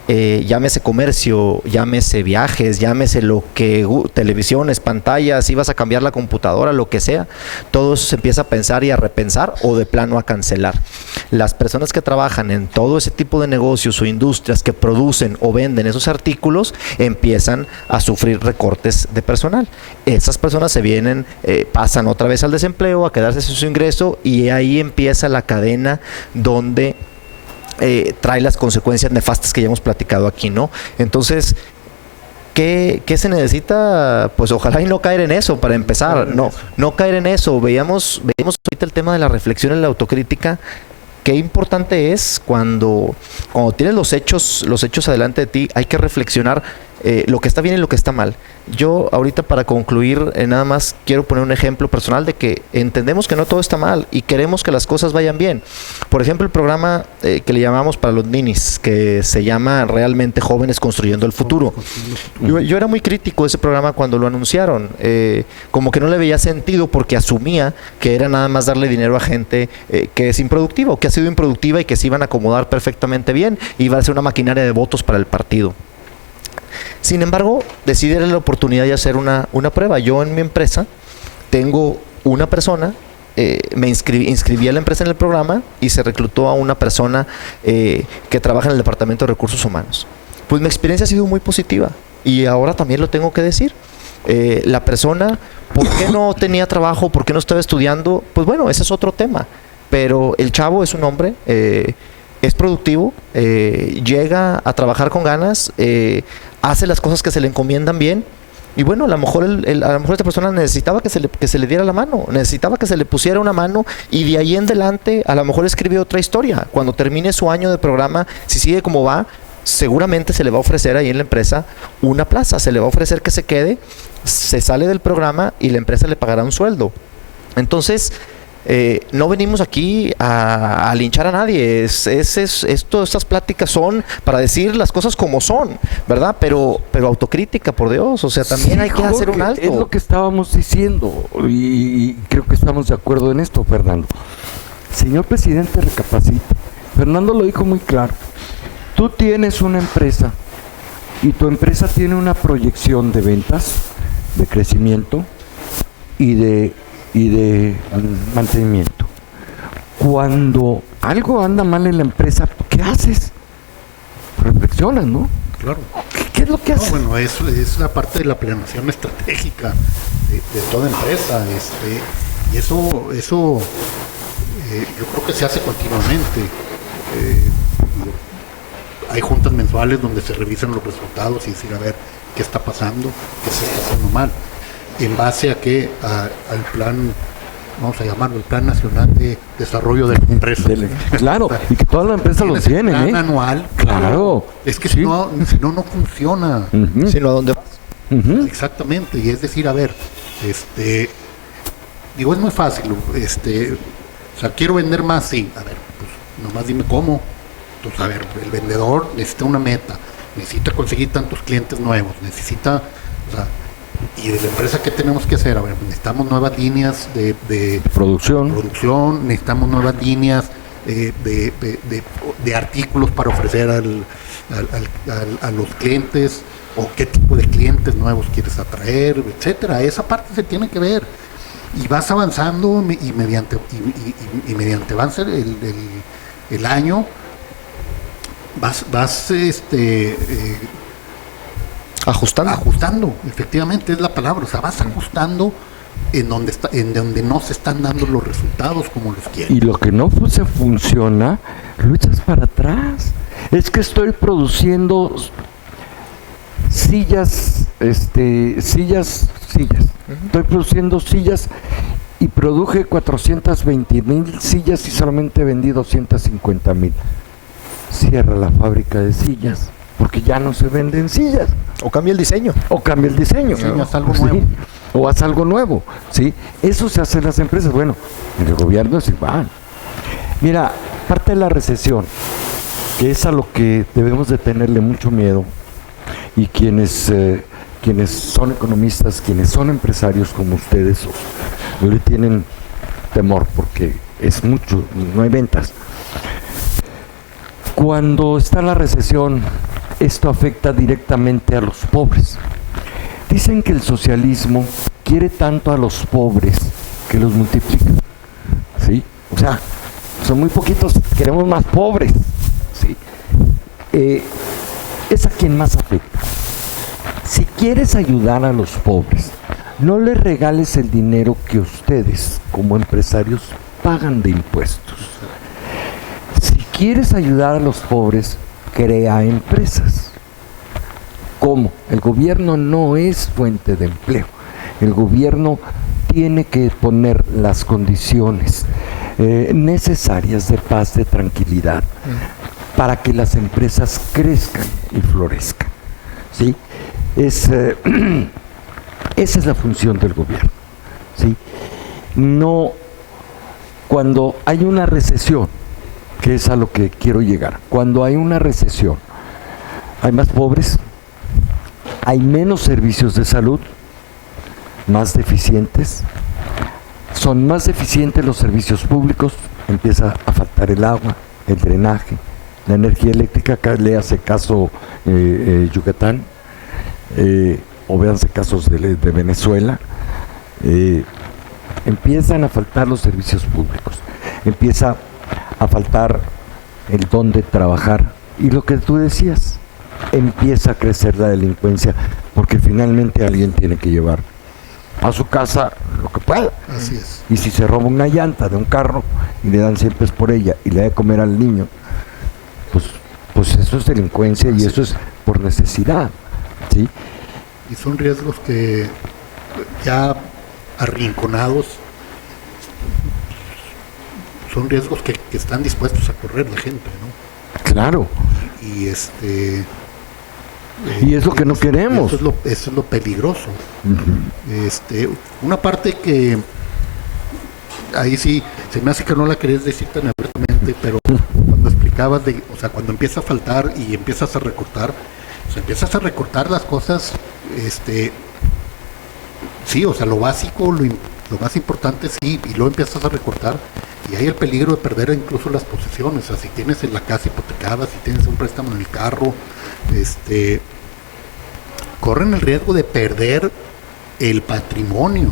llámese comercio, llámese viajes, llámese lo que, televisiones, pantallas, ibas a cambiar la computadora, lo que sea, todo eso se empieza a pensar y a repensar, o de plano a cancelar. Las personas que trabajan en todo ese tipo de negocios o industrias que producen o venden esos artículos empiezan a sufrir recortes de personal. Esas personas se vienen, pasan otra vez al desempleo, a quedarse sin su ingreso, y ahí empieza la cadena donde trae las consecuencias nefastas que ya hemos platicado aquí, ¿no? Entonces, ¿qué se necesita? Pues ojalá y no caer en eso, para empezar. No caer en eso. Veíamos ahorita el tema de la reflexión y la autocrítica. Qué importante es cuando tienes los hechos adelante de ti, hay que reflexionar lo que está bien y lo que está mal. Yo ahorita, para concluir, nada más quiero poner un ejemplo personal de que entendemos que no todo está mal y queremos que las cosas vayan bien. Por ejemplo, el programa que le llamamos para los ninis, que se llama realmente Jóvenes Construyendo el Futuro. Yo era muy crítico de ese programa cuando lo anunciaron. Como que no le veía sentido, porque asumía que era nada más darle dinero a gente que es improductiva, o que ha sido improductiva, y que se iban a acomodar perfectamente bien, y iba a ser una maquinaria de votos para el partido. Sin embargo, decidí darle la oportunidad de hacer una prueba. Yo en mi empresa tengo una persona, me inscribí a la empresa en el programa, y se reclutó a una persona que trabaja en el Departamento de Recursos Humanos. Pues mi experiencia ha sido muy positiva, y ahora también lo tengo que decir. La persona, ¿por qué no tenía trabajo? ¿Por qué no estaba estudiando? Pues bueno, ese es otro tema. Pero el chavo es un hombre, es productivo, llega a trabajar con ganas, hace las cosas que se le encomiendan bien. Y bueno, a lo mejor esta persona necesitaba que se le diera la mano, necesitaba que se le pusiera una mano, y de ahí en adelante a lo mejor escribió otra historia. Cuando termine su año de programa, si sigue como va, seguramente se le va a ofrecer ahí en la empresa una plaza, se le va a ofrecer que se quede, se sale del programa y la empresa le pagará un sueldo. Entonces, no venimos aquí a linchar a nadie. Estas pláticas son para decir las cosas como son, ¿verdad? Pero autocrítica, por Dios. O sea, también hay que hacer un alto. Es lo que estábamos diciendo, y creo que estamos de acuerdo en esto, Fernando. Señor presidente, recapacite. Fernando lo dijo muy claro. Tú tienes una empresa, y tu empresa tiene una proyección de ventas, de crecimiento y de mantenimiento. Cuando algo anda mal en la empresa, ¿qué haces? Reflexionas, ¿no? Claro. ¿Qué es lo que haces? Bueno, eso es la parte de la planeación estratégica de toda empresa. Y eso yo creo que se hace continuamente. hay juntas mensuales donde se revisan los resultados y decir, a ver, qué está pasando, qué se está haciendo mal. ¿En base a qué? Al plan, vamos a llamarlo, el Plan Nacional de Desarrollo de la Empresa. Claro, y que todas las empresas lo tienen, plan anual. Claro. Es que sí. si no funciona. Ujú. Sino a dónde vas. Ujú. Exactamente, y es decir, a ver, digo, es muy fácil, o sea, quiero vender más, sí, a ver, pues nomás dime cómo. Entonces, a ver, el vendedor necesita una meta, necesita conseguir tantos clientes nuevos, necesita, o sea, y de la empresa, ¿qué tenemos que hacer? A ver, necesitamos nuevas líneas de Producción. necesitamos nuevas líneas de artículos para ofrecer a los clientes, o qué tipo de clientes nuevos quieres atraer, etcétera. Esa parte se tiene que ver, y vas avanzando y mediante avance el año vas ajustando, efectivamente es la palabra, o sea, vas ajustando en donde no se están dando los resultados como los quieres. Y lo que no se funciona, lo echas para atrás. Es que estoy produciendo sillas. Estoy produciendo sillas y produje 420,000 sillas y solamente vendí 250,000. Cierra la fábrica de sillas, porque ya no se venden sillas. O cambia el diseño. O cambia el diseño. Sí, haz algo Sí. nuevo. O haz algo nuevo. ¿Sí? Eso se hace en las empresas. Bueno, en el gobierno es igual. Mira, parte de la recesión, que es a lo que debemos de tenerle mucho miedo, y quienes son economistas, quienes son empresarios como ustedes, no le tienen temor porque es mucho, no hay ventas. Cuando está la recesión, esto afecta directamente a los pobres. Dicen que el socialismo quiere tanto a los pobres que los multiplica. ¿Sí? O sea, son muy poquitos, queremos más pobres. ¿Sí? Es a quien más afecta. Si quieres ayudar a los pobres, no les regales el dinero que ustedes, como empresarios, pagan de impuestos. Si quieres ayudar a los pobres, crea empresas. ¿Cómo? El gobierno no es fuente de empleo. El gobierno tiene que poner las condiciones necesarias de paz, de tranquilidad, para que las empresas crezcan y florezcan. ¿Sí? Esa es la función del gobierno. ¿Sí? No, cuando hay una recesión, que es a lo que quiero llegar, cuando hay una recesión, hay más pobres, hay menos servicios de salud, más deficientes, son más deficientes los servicios públicos, empieza a faltar el agua, el drenaje, la energía eléctrica. Acá le hace caso Yucatán, o véanse casos de Venezuela. Empiezan a faltar los servicios públicos, empieza a faltar el don de trabajar, y lo que tú decías, empieza a crecer la delincuencia, porque finalmente alguien tiene que llevar a su casa lo que pueda. Así es. Y si se roba una llanta de un carro y le dan 100 pesos por ella y le da de comer al niño, pues eso es delincuencia, y eso es por necesidad. ¿Sí? Y son riesgos que ya arrinconados, son riesgos que están dispuestos a correr la gente, ¿no? Claro. Y Y es lo que no queremos. Eso es lo peligroso. Una parte que ahí sí se me hace que no la querías decir tan abiertamente, pero cuando explicabas cuando empieza a faltar y empiezas a recortar, empiezas a recortar las cosas, sí, o sea, lo básico, lo más importante, sí, y luego empiezas a recortar, y hay el peligro de perder incluso las posesiones. O sea, si tienes en la casa hipotecada, si tienes un préstamo en el carro, corren el riesgo de perder el patrimonio.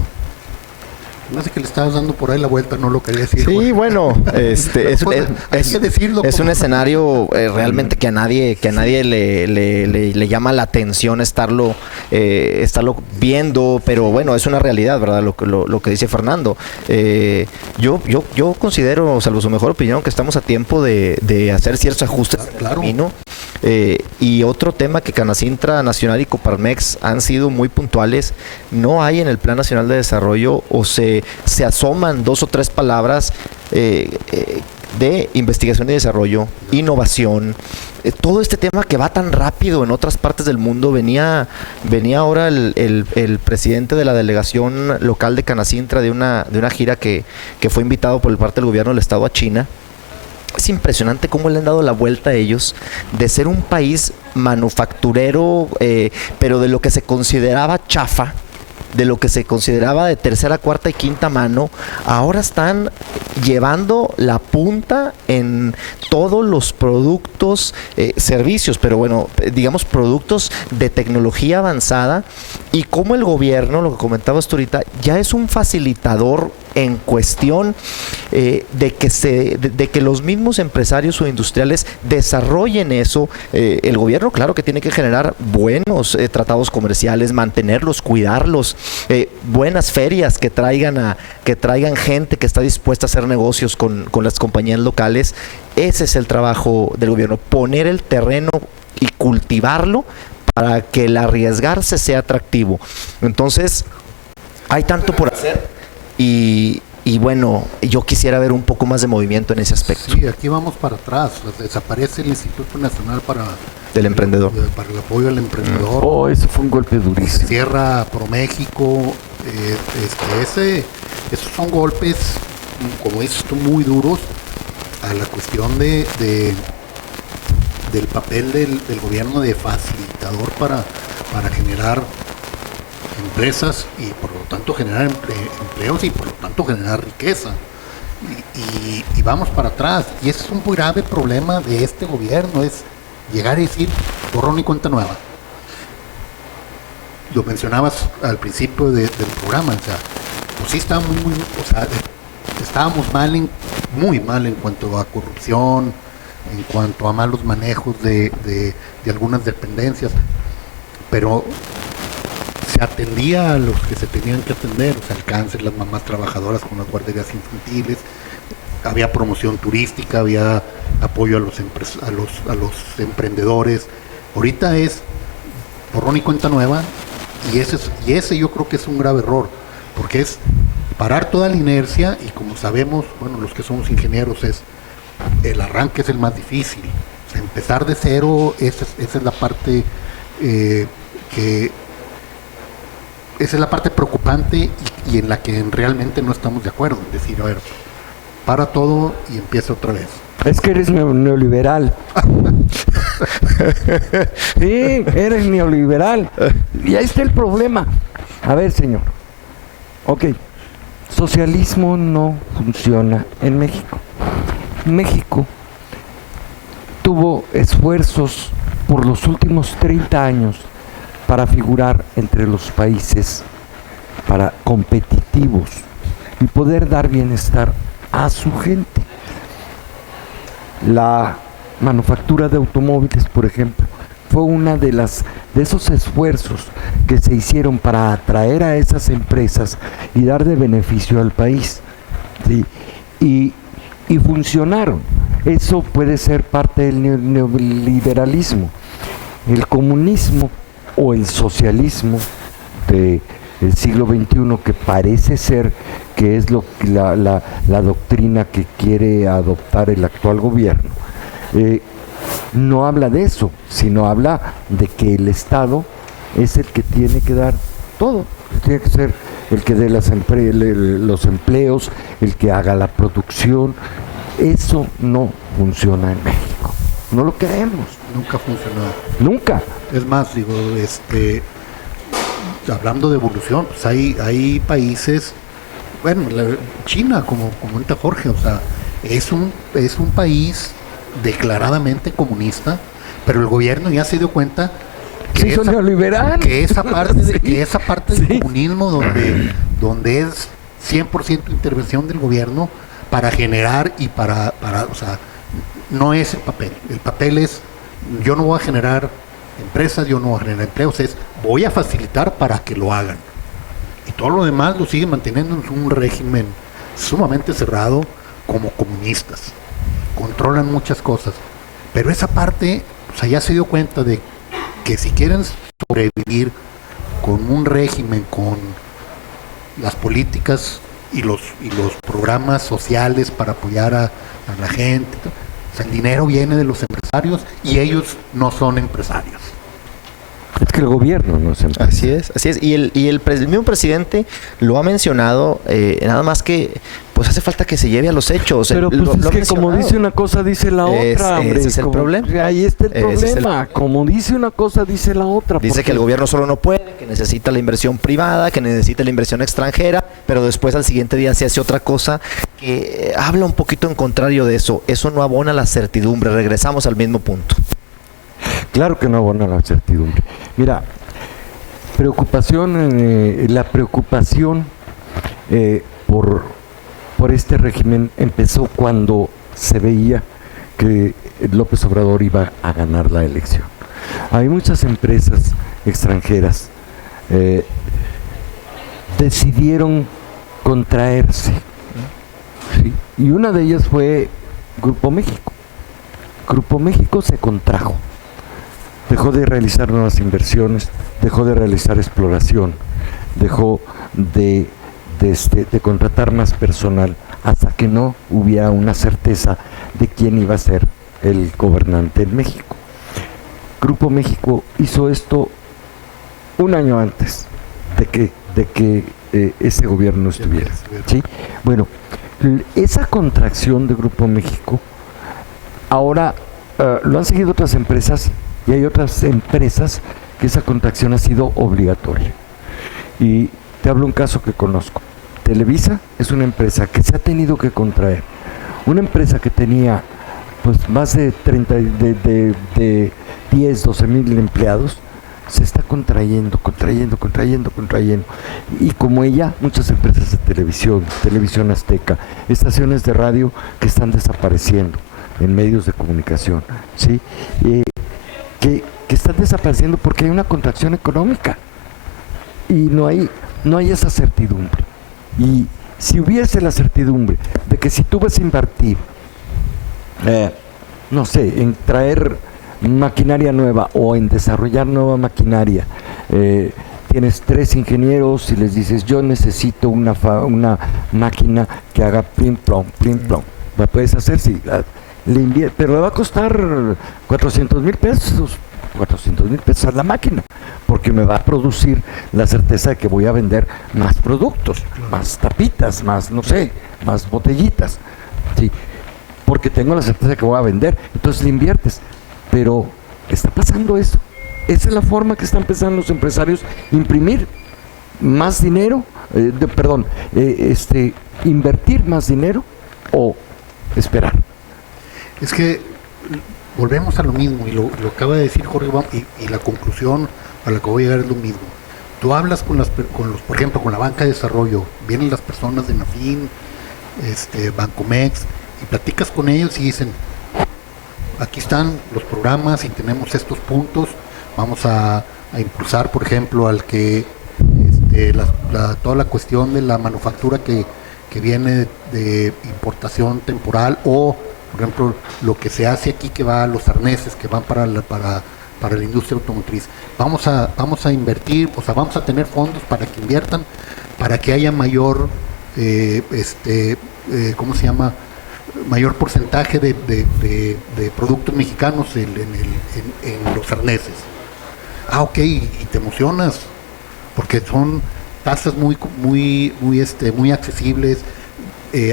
No sé que le estabas dando por ahí la vuelta, no lo quería decir. Sí, bueno, hay que decirlo. Es un escenario realmente que a nadie le llama la atención estarlo viendo, pero bueno, es una realidad, ¿verdad? Lo que dice Fernando. Yo considero, salvo su mejor opinión, que estamos a tiempo de hacer ciertos ajustes en el camino, Y otro tema que Canacintra Nacional y Coparmex han sido muy puntuales, no hay en el Plan Nacional de Desarrollo o se asoman 2 o 3 palabras de investigación y desarrollo, innovación, todo este tema que va tan rápido en otras partes del mundo. Venía ahora el presidente de la delegación local de Canacintra de una gira que fue invitado por parte del gobierno del estado a China. Es impresionante cómo le han dado la vuelta a ellos de ser un país manufacturero, pero de lo que se consideraba chafa, de lo que se consideraba de tercera, cuarta y quinta mano, ahora están llevando la punta en todos los productos, servicios, pero bueno, digamos productos de tecnología avanzada, y cómo el gobierno, lo que comentabas tú ahorita, ya es un facilitador en cuestión de que los mismos empresarios o industriales desarrollen eso. El gobierno, claro que tiene que generar buenos tratados comerciales, mantenerlos, cuidarlos, buenas ferias que traigan gente que está dispuesta a hacer negocios con las compañías locales. Ese es el trabajo del gobierno, poner el terreno y cultivarlo para que el arriesgarse sea atractivo. Entonces, hay tanto por hacer. Y bueno, yo quisiera ver un poco más de movimiento en ese aspecto. Sí, aquí vamos para atrás. Desaparece el Instituto Nacional del Emprendedor. Para el apoyo al emprendedor. Oh, eso fue un golpe durísimo. Cierra ProMéxico. Esos son golpes, como dices tú, muy duros a la cuestión del papel del gobierno de facilitador para generar empresas y por lo tanto generar empleos y por lo tanto generar riqueza. Y vamos para atrás. Y ese es un muy grave problema de este gobierno, es llegar y decir borrón y cuenta nueva. Lo mencionabas al principio del programa, o sea, pues sí estábamos muy mal en cuanto a corrupción, en cuanto a malos manejos de algunas dependencias, pero se atendía a los que se tenían que atender, o sea, el cáncer, las mamás trabajadoras con las guarderías infantiles, había promoción turística, había apoyo a los emprendedores. Ahorita es borrón y cuenta nueva, y ese yo creo que es un grave error, porque es parar toda la inercia, y como sabemos, bueno, los que somos ingenieros, el arranque es el más difícil. O sea, empezar de cero, esa es la parte esa es la parte preocupante y en la que realmente no estamos de acuerdo. Es decir, a ver, para todo y empieza otra vez. Es que eres neoliberal. Sí, eres neoliberal. Y ahí está el problema. A ver, señor. Ok, socialismo no funciona en México. México tuvo esfuerzos por los últimos 30 años para figurar entre los países competitivos y poder dar bienestar a su gente. La manufactura de automóviles, por ejemplo, fue una de esos esfuerzos que se hicieron para atraer a esas empresas y dar de beneficio al país, ¿sí? Y funcionaron. Eso puede ser parte del neoliberalismo. El comunismo o el socialismo del siglo XXI, que parece ser que es la doctrina que quiere adoptar el actual gobierno, no habla de eso, sino habla de que el Estado es el que tiene que dar todo, tiene que ser el que dé los empleos, el que haga la producción. Eso no funciona en México, no lo queremos. Nunca ha funcionado. Nunca. Es más, digo, hablando de evolución, pues hay países, bueno, China, como comenta Jorge, o sea, es un país declaradamente comunista, pero el gobierno ya se dio cuenta que esa parte del comunismo donde es 100% intervención del gobierno para generar y para, o sea, no es el papel. El papel es, yo no voy a generar empresas, yo no voy a generar empleos, voy a facilitar para que lo hagan. Y todo lo demás lo sigue manteniendo en un régimen sumamente cerrado como comunistas. Controlan muchas cosas. Pero esa parte, o sea, ya se dio cuenta de que si quieren sobrevivir con un régimen, con las políticas y los programas sociales para apoyar a la gente, o sea, el dinero viene de los empresarios y ellos no son empresarios. Es que el gobierno no se empresa. Así es. Y el mismo presidente lo ha mencionado, nada más que pues hace falta que se lleve a los hechos. Pero pues lo es ha que mencionado. como dice una cosa, dice la otra, hombre. Ese es el problema. Ahí está el Ese es el- problema. Como dice una cosa, dice la otra. Dice porque que el gobierno solo no puede, que necesita la inversión privada, que necesita la inversión extranjera, pero después al siguiente día se hace otra cosa que habla un poquito en contrario de eso. Eso no abona la certidumbre. Regresamos al mismo punto. Claro que no abona la certidumbre. Mira, la preocupación por este régimen empezó cuando se veía que López Obrador iba a ganar la elección. Hay muchas empresas extranjeras decidieron contraerse, ¿sí? Y una de ellas fue Grupo México. Grupo México se contrajo, dejó de realizar nuevas inversiones, dejó de realizar exploración, dejó de contratar más personal hasta que no hubiera una certeza de quién iba a ser el gobernante en México. Grupo México hizo esto un año antes de que ese gobierno estuviera, ¿sí? Bueno, esa contracción de Grupo México ahora lo han seguido otras empresas, y hay otras empresas que esa contracción ha sido obligatoria. Y te hablo un caso que conozco. Televisa es una empresa que se ha tenido que contraer. Una empresa que tenía pues más de 10, 12 mil empleados, se está contrayendo. Y como ella, muchas empresas de televisión Azteca, estaciones de radio que están desapareciendo en medios de comunicación, ¿sí? Que están desapareciendo porque hay una contracción económica y no hay esa certidumbre. Y si hubiese la certidumbre de que si tú vas a invertir, no sé, en traer maquinaria nueva o en desarrollar nueva maquinaria, tienes 3 ingenieros y les dices, yo necesito una máquina que haga plim plom, la puedes hacer, sí, pero le va a costar 400 mil pesos a la máquina, porque me va a producir la certeza de que voy a vender más productos, más tapitas, más, no sé, más botellitas, ¿sí? Porque tengo la certeza de que voy a vender, entonces le inviertes. Pero está pasando eso. Esa es la forma que están empezando los empresarios, imprimir más dinero, invertir más dinero o esperar. Es que volvemos a lo mismo, y lo acaba de decir Jorge, y la conclusión a la que voy a llegar es lo mismo. Tú hablas con los, por ejemplo, con la banca de desarrollo, vienen las personas de Nafin, Bancomex, y platicas con ellos y dicen, aquí están los programas y tenemos estos puntos, vamos a impulsar, por ejemplo, al que toda la cuestión de la manufactura que viene de importación temporal, o por ejemplo lo que se hace aquí, que va a los arneses que van para la industria automotriz. Vamos a invertir, o sea, vamos a tener fondos para que inviertan, para que haya mayor mayor porcentaje de productos mexicanos en los arneses. Ok, y te emocionas porque son tasas muy accesibles.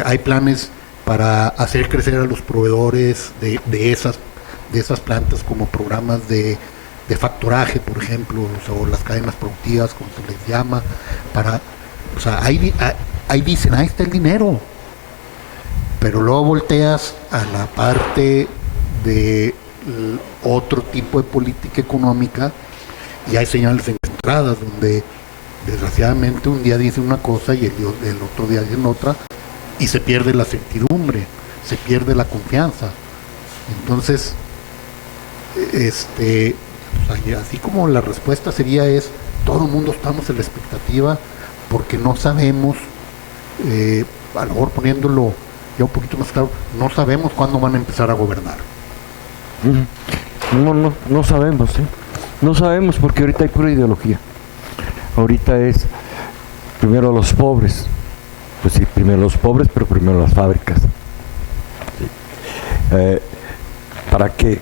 Hay planes para hacer crecer a los proveedores de esas plantas, como programas de factoraje, por ejemplo, o las cadenas productivas, como se les llama, ahí dicen, ahí está el dinero. Pero luego volteas a la parte de otro tipo de política económica y hay señales encontradas, donde desgraciadamente un día dicen una cosa y el otro día dicen otra, y se pierde la certidumbre, se pierde la confianza. Entonces, así como la respuesta sería todo el mundo estamos en la expectativa, porque no sabemos, a lo mejor poniéndolo ya un poquito más claro, no sabemos cuándo van a empezar a gobernar. No sabemos, ¿eh? No sabemos porque ahorita hay pura ideología. Ahorita es primero los pobres. Pues sí, primero los pobres, pero primero las fábricas. Sí. ¿Para qué?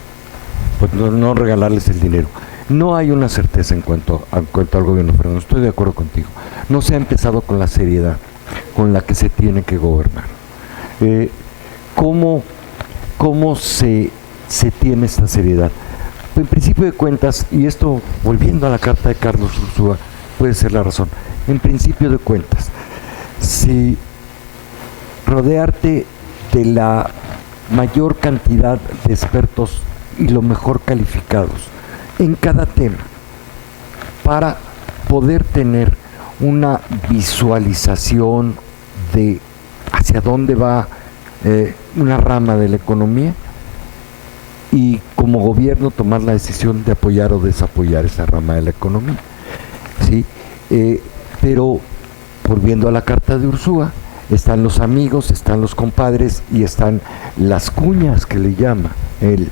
Pues no regalarles el dinero. No hay una certeza en cuanto al gobierno, pero no estoy de acuerdo contigo. No se ha empezado con la seriedad con la que se tiene que gobernar. ¿Cómo se tiene esta seriedad? En principio de cuentas, y esto volviendo a la carta de Carlos Ursúa, puede ser la razón. En principio de cuentas, si rodearte de la mayor cantidad de expertos y lo mejor calificados en cada tema para poder tener una visualización de hacia dónde va una rama de la economía y como gobierno tomar la decisión de apoyar o desapoyar esa rama de la economía. ¿Sí? Pero volviendo a la carta de Ursúa, están los amigos, están los compadres y están las cuñas que le llama él,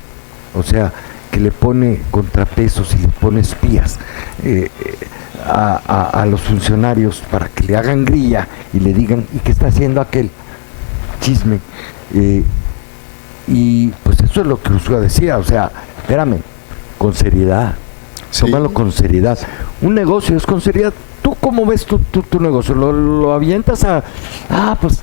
o sea, que le pone contrapesos y le pone espías a los funcionarios para que le hagan grilla y le digan, ¿y qué está haciendo aquel? Chisme. Y pues eso es lo que Ursúa decía, o sea, espérame, con seriedad, sí. Tómalo con seriedad. Un negocio es con seriedad. ¿Tú cómo ves tu negocio? ¿Lo avientas pues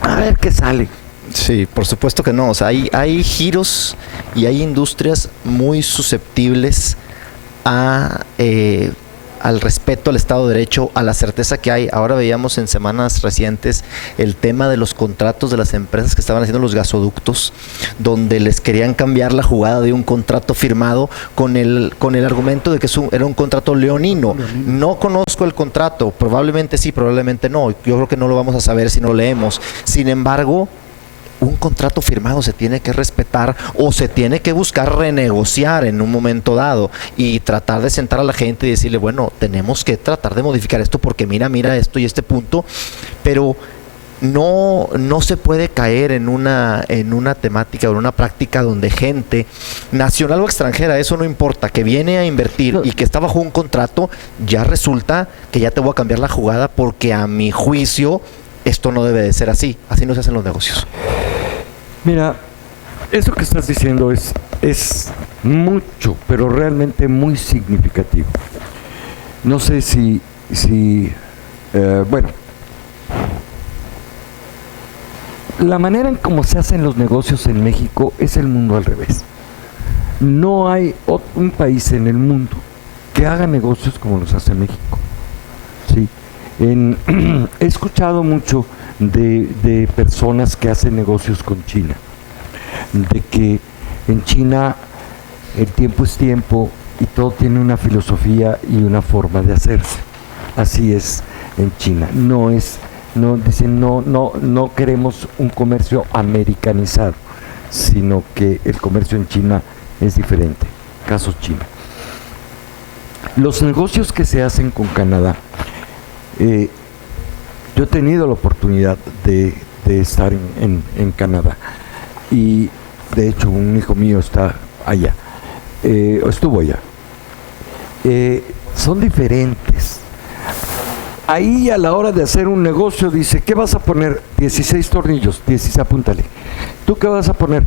a ver qué sale? Sí, por supuesto que no. O sea, hay giros y hay industrias muy susceptibles al respeto al Estado de Derecho, a la certeza que hay. Ahora veíamos en semanas recientes el tema de los contratos de las empresas que estaban haciendo los gasoductos, donde les querían cambiar la jugada de un contrato firmado con el argumento de que era un contrato leonino. No conozco el contrato, probablemente sí, probablemente no. Yo creo que no lo vamos a saber si no leemos. Sin embargo, un contrato firmado se tiene que respetar o se tiene que buscar renegociar en un momento dado y tratar de sentar a la gente y decirle, bueno, tenemos que tratar de modificar esto porque mira esto y este punto, pero no se puede caer en una temática o en una práctica donde gente nacional o extranjera, eso no importa, que viene a invertir y que está bajo un contrato, ya resulta que ya te voy a cambiar la jugada porque a mi juicio esto no debe de ser así no se hacen los negocios. Mira, eso que estás diciendo es mucho, pero realmente muy significativo. No sé si bueno, la manera en cómo se hacen los negocios en México es el mundo al revés. No hay un país en el mundo que haga negocios como los hace México. ¿Sí? He escuchado mucho de personas que hacen negocios con China, de que en China el tiempo es tiempo y todo tiene una filosofía y una forma de hacerse. Así es en China. Dicen no queremos un comercio americanizado, sino que el comercio en China es diferente. Caso China. Los negocios que se hacen con Canadá, yo he tenido la oportunidad de estar en Canadá y de hecho un hijo mío está allá, estuvo allá. Son diferentes. Ahí a la hora de hacer un negocio dice, ¿qué vas a poner? 16 tornillos, 16, apúntale. ¿Tú qué vas a poner?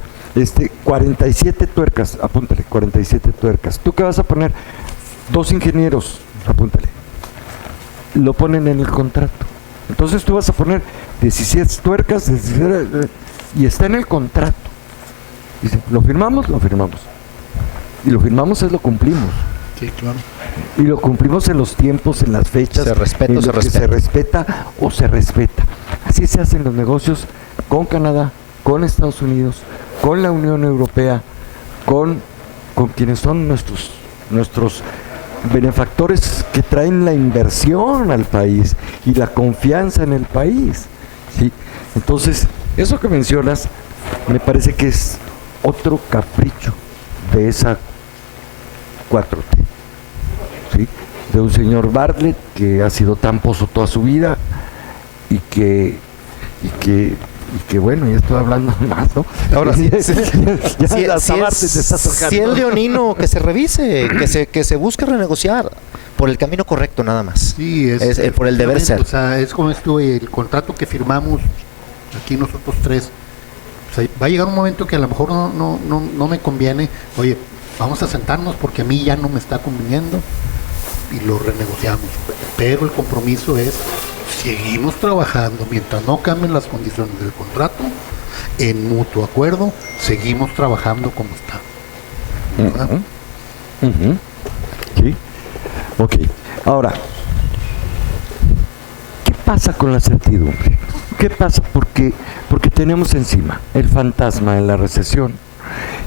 47 tuercas, apúntale, 47 tuercas. ¿Tú qué vas a poner? 2 ingenieros, apúntale. Lo ponen en el contrato. Entonces tú vas a poner 17 tuercas, 17, y está en el contrato. Dice, ¿lo firmamos? Lo firmamos. Y lo firmamos lo cumplimos. Sí, claro. Y lo cumplimos en los tiempos, en las fechas. Se respeta o se respeta. Se respeta o se respeta. Así se hacen los negocios con Canadá, con Estados Unidos, con la Unión Europea, con quienes son nuestros benefactores que traen la inversión al país y la confianza en el país. ¿Sí? Entonces, eso que mencionas me parece que es otro capricho de esa 4T, ¿sí? De un señor Bartlett que ha sido tramposo toda su vida y que y que bueno, ya estoy hablando más, ¿no? Ahora, ya, si hasta Marte te está tocando. el leonino, que se revise, que se busque renegociar por el camino correcto nada más. Sí, por el deber ser. O sea, es como esto, el contrato que firmamos aquí nosotros tres. O sea, va a llegar un momento que a lo mejor no me conviene. Oye, vamos a sentarnos porque a mí ya no me está conviniendo y lo renegociamos. Pero el compromiso es, seguimos trabajando mientras no cambien las condiciones del contrato, en mutuo acuerdo, seguimos trabajando como está. ¿Verdad? Sí. Ok. Ahora, ¿qué pasa con la certidumbre? ¿Qué pasa? Porque tenemos encima el fantasma de la recesión,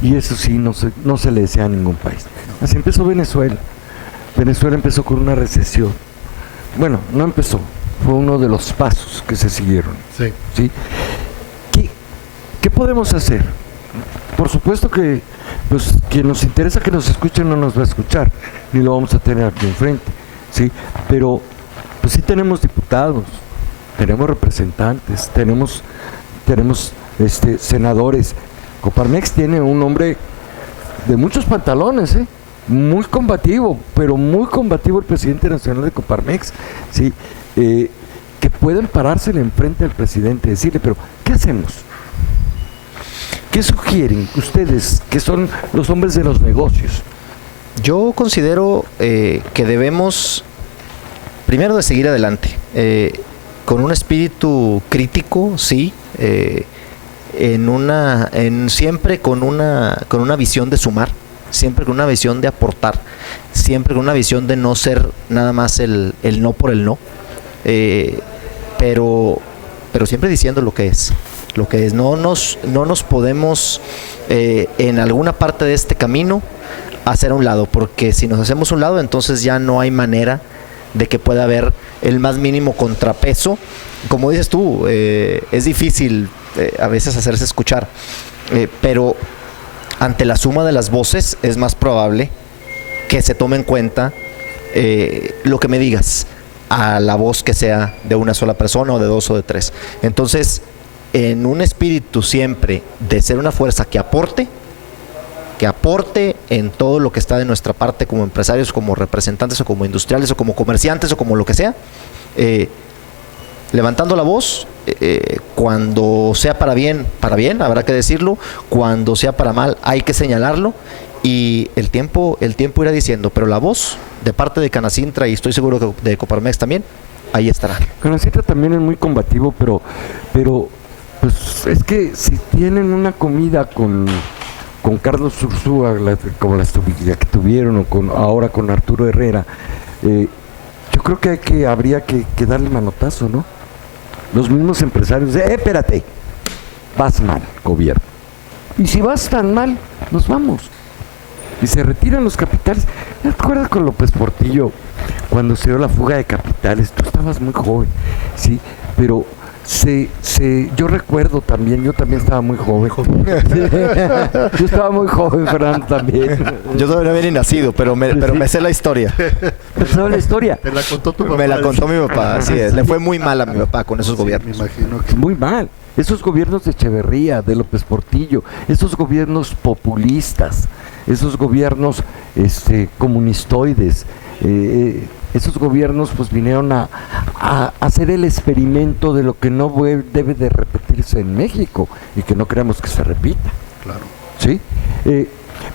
y eso sí no se le desea a ningún país. Así empezó Venezuela. Venezuela empezó con una recesión. Bueno, no empezó, fue uno de los pasos que se siguieron. Sí. ¿Sí? ¿Qué podemos hacer? Por supuesto que pues quien nos interesa que nos escuche no nos va a escuchar, ni lo vamos a tener aquí enfrente, ¿sí? Pero pues sí tenemos diputados, tenemos representantes, tenemos senadores. Coparmex tiene un hombre de muchos pantalones, muy combativo, pero muy combativo, el presidente nacional de Coparmex, ¿sí? Que pueden parársele enfrente al presidente y decirle, pero ¿qué hacemos? ¿Qué sugieren ustedes, que son los hombres de los negocios? Yo considero que debemos, primero, de seguir adelante, con un espíritu crítico, sí, siempre con una visión de sumar, siempre con una visión de aportar, siempre con una visión de no ser nada más el no por el no, pero siempre diciendo lo que es. No nos podemos en alguna parte de este camino hacer a un lado, porque si nos hacemos a un lado, entonces ya no hay manera de que pueda haber el más mínimo contrapeso. Como dices tú, es difícil a veces hacerse escuchar, pero ante la suma de las voces es más probable que se tome en cuenta lo que me digas, a la voz que sea de una sola persona o de dos o de tres. Entonces, en un espíritu siempre de ser una fuerza que aporte en todo lo que está de nuestra parte, como empresarios, como representantes o como industriales o como comerciantes o como lo que sea, levantando la voz, cuando sea para bien, habrá que decirlo, cuando sea para mal, hay que señalarlo, y el tiempo irá diciendo, pero la voz de parte de Canacintra, y estoy seguro que de Coparmex también, ahí estará. Canacintra también es muy combativo, pero pues es que si tienen una comida con Carlos Ursúa, como la que tuvieron, o ahora con Arturo Herrera, yo creo que habría que darle manotazo, ¿no? Los mismos empresarios, espérate, vas mal, gobierno. Y si vas tan mal, nos vamos. Y se retiran los capitales. ¿Te acuerdas con López Portillo cuando se dio la fuga de capitales? Tú estabas muy joven, sí, pero yo recuerdo también, yo también estaba muy joven. Yo estaba muy joven, Fernando, también. Yo todavía no había ni nacido, pero me sé la historia. ¿Te sabes la historia? Te la contó tu papá. Me la contó mi papá, así es. Le fue muy mal a mi papá con esos gobiernos. Me imagino que muy mal. Esos gobiernos de Echeverría, de López Portillo, esos gobiernos populistas, esos gobiernos comunistoides, esos gobiernos pues vinieron a hacer el experimento de lo que no debe de repetirse en México y que no queremos que se repita. claro. ¿Sí?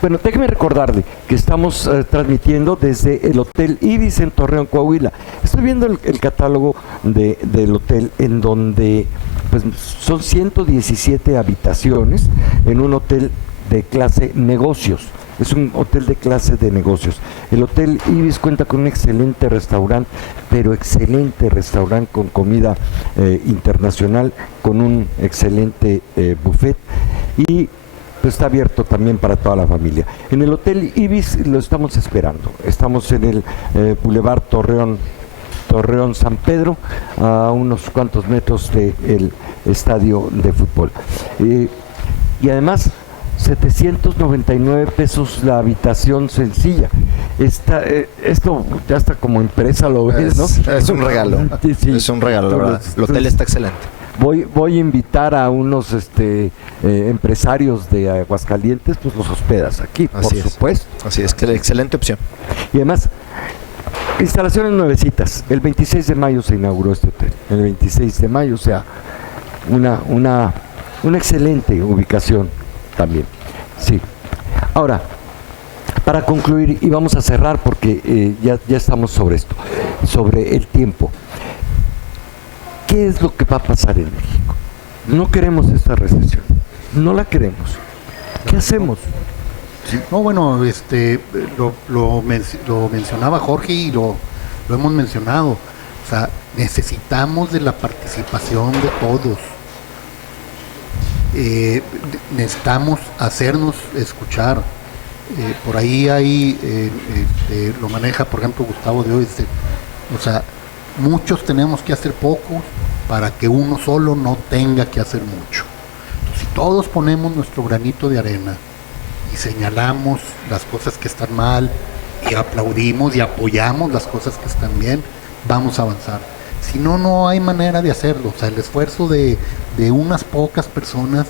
Bueno, déjeme recordarle que estamos transmitiendo desde el Hotel Ibis en Torreón, Coahuila. Estoy viendo el catálogo del hotel, en donde pues, son 117 habitaciones en un hotel de clase negocios. Es un hotel de clase de negocios. El Hotel Ibis cuenta con un excelente restaurante, pero excelente restaurante con comida internacional, con un excelente buffet, y pues está abierto también para toda la familia. En el Hotel Ibis lo estamos esperando. Estamos en el Boulevard Torreón San Pedro, a unos cuantos metros del estadio de fútbol. Y además, 799 pesos la habitación sencilla. Esto ya está como empresa, lo ves, ¿no? Es un regalo. Sí, es un regalo, la verdad. El hotel está excelente. voy a invitar a unos empresarios de Aguascalientes, pues los hospedas aquí, por supuesto. Así es, excelente opción. Y además, instalaciones nuevecitas. El 26 de mayo se inauguró este hotel. El 26 de mayo, o sea, una excelente ubicación también. Sí. Ahora, para concluir, y vamos a cerrar porque ya estamos sobre esto, sobre el tiempo. ¿Qué es lo que va a pasar en México? No queremos esta recesión, no la queremos. ¿Qué hacemos? Sí. No, bueno, lo mencionaba Jorge y lo hemos mencionado. O sea, necesitamos de la participación de todos. Necesitamos hacernos escuchar. Por ahí hay, lo maneja, por ejemplo, Gustavo de hoy. O sea, muchos tenemos que hacer poco para que uno solo no tenga que hacer mucho. Entonces, si todos ponemos nuestro granito de arena y señalamos las cosas que están mal y aplaudimos y apoyamos las cosas que están bien, vamos a avanzar. Si no, no hay manera de hacerlo. O sea, el esfuerzo de unas pocas personas,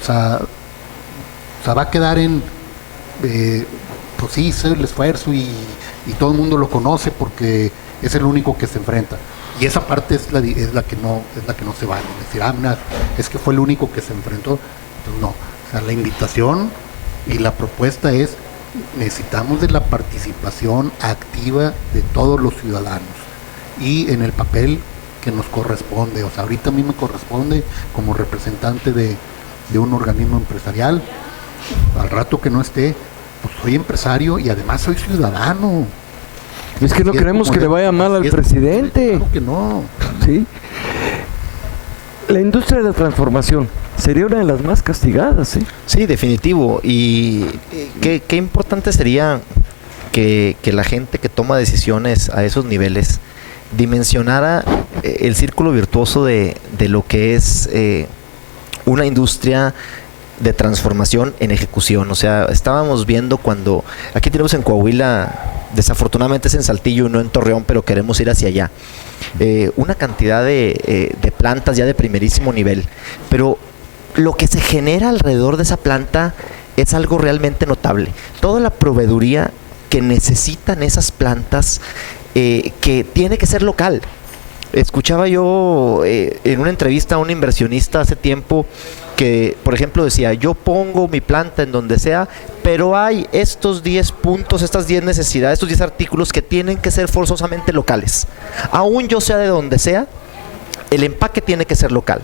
o sea, va a quedar en, pues sí, hice el esfuerzo y todo el mundo lo conoce porque es el único que se enfrenta. Y esa parte es la que no se vale. Decir, mira, es que fue el único que se enfrentó. Entonces, no. O sea, la invitación y la propuesta es, necesitamos de la participación activa de todos los ciudadanos y en el papel que nos corresponde. O sea, ahorita a mí me corresponde como representante de un organismo empresarial. Al rato que no esté, pues soy empresario y además soy ciudadano. Es que no queremos que le vaya mal al presidente. Claro que no. ¿Sí? La industria de la transformación sería una de las más castigadas, ¿sí? Sí, definitivo. Y qué importante sería que la gente que toma decisiones a esos niveles dimensionara el círculo virtuoso de lo que es una industria de transformación en ejecución. O sea, estábamos viendo cuando aquí tenemos en Coahuila, desafortunadamente es en Saltillo y no en Torreón, pero queremos ir hacia allá, una cantidad de plantas ya de primerísimo nivel, pero lo que se genera alrededor de esa planta es algo realmente notable. Toda la proveeduría que necesitan esas plantas, que tiene que ser local. Escuchaba yo en una entrevista a un inversionista hace tiempo que, por ejemplo, decía, yo pongo mi planta en donde sea, pero hay estos 10 puntos, estas 10 necesidades, estos 10 artículos que tienen que ser forzosamente locales. Aún yo sea de donde sea, el empaque tiene que ser local.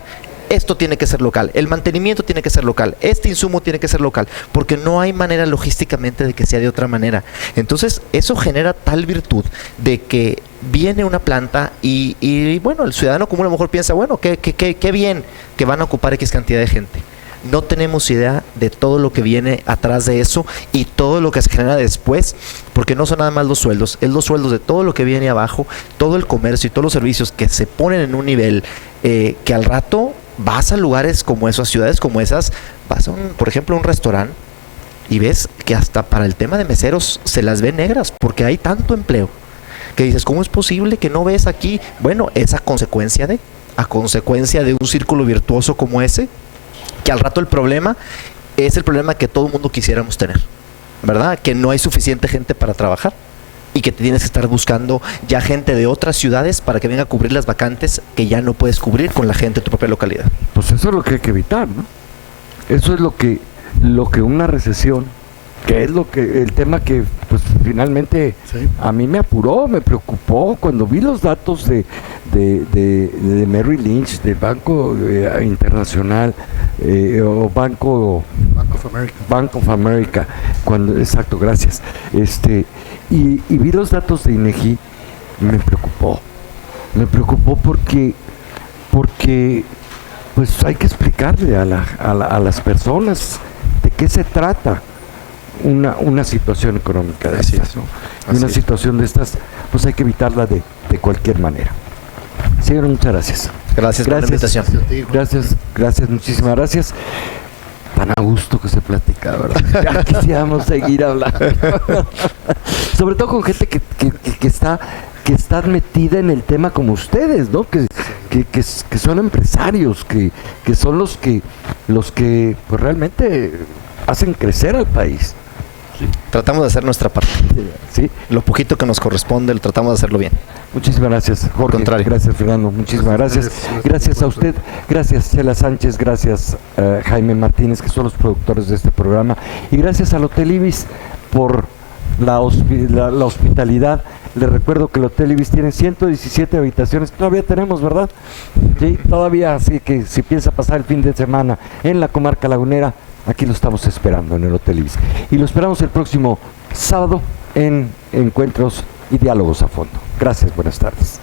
Esto tiene que ser local, el mantenimiento tiene que ser local, este insumo tiene que ser local, porque no hay manera logísticamente de que sea de otra manera. Entonces, eso genera tal virtud de que viene una planta y bueno, el ciudadano común a lo mejor piensa, bueno, qué bien que van a ocupar X cantidad de gente. No tenemos idea de todo lo que viene atrás de eso y todo lo que se genera después, porque no son nada más los sueldos, es los sueldos de todo lo que viene abajo, todo el comercio y todos los servicios que se ponen en un nivel que al rato vas a lugares como esos, a ciudades como esas, vas a por ejemplo, a un restaurante y ves que hasta para el tema de meseros se las ve negras porque hay tanto empleo que dices, ¿cómo es posible que no ves aquí? Bueno, es a consecuencia de un círculo virtuoso como ese, que al rato el problema es el problema que todo el mundo quisiéramos tener, ¿verdad? Que no hay suficiente gente para trabajar y que te tienes que estar buscando ya gente de otras ciudades para que venga a cubrir las vacantes que ya no puedes cubrir con la gente de tu propia localidad. Pues eso es lo que hay que evitar, ¿no? Eso es lo que una recesión, que es el tema que pues finalmente sí, a mí me apuró, me preocupó cuando vi los datos de Merrill Lynch, del Banco Internacional o Bank of America, cuando, exacto, gracias, y vi los datos de INEGI, me preocupó porque pues hay que explicarle a las personas de qué se trata una situación económica de estas, ¿no? Y una situación de estas, pues hay que evitarla de cualquier manera. Señor, muchas gracias. Gracias por la invitación. Gracias, muchísimas gracias. Tan a gusto que se platica, ¿verdad? Ya quisiéramos seguir hablando. Sobre todo con gente que está que está metida en el tema como ustedes, ¿no? Que son empresarios, que son los que pues realmente hacen crecer al país. Sí. Tratamos de hacer nuestra parte. Sí. Lo poquito que nos corresponde, lo tratamos de hacerlo bien. Muchísimas gracias, Jorge. Al contrario. Gracias, Fernando. Muchísimas gracias. Gracias a usted. Gracias, Chela Sánchez. Gracias, Jaime Martínez, que son los productores de este programa. Y gracias al Hotel Ibis por la hospitalidad. Les recuerdo que el Hotel Ibis tiene 117 habitaciones. Todavía tenemos, ¿verdad? Sí, todavía. Así que si piensa pasar el fin de semana en la comarca lagunera, aquí lo estamos esperando en el Hotel Ibis. Y lo esperamos el próximo sábado en Encuentros y Diálogos a Fondo. Gracias, buenas tardes.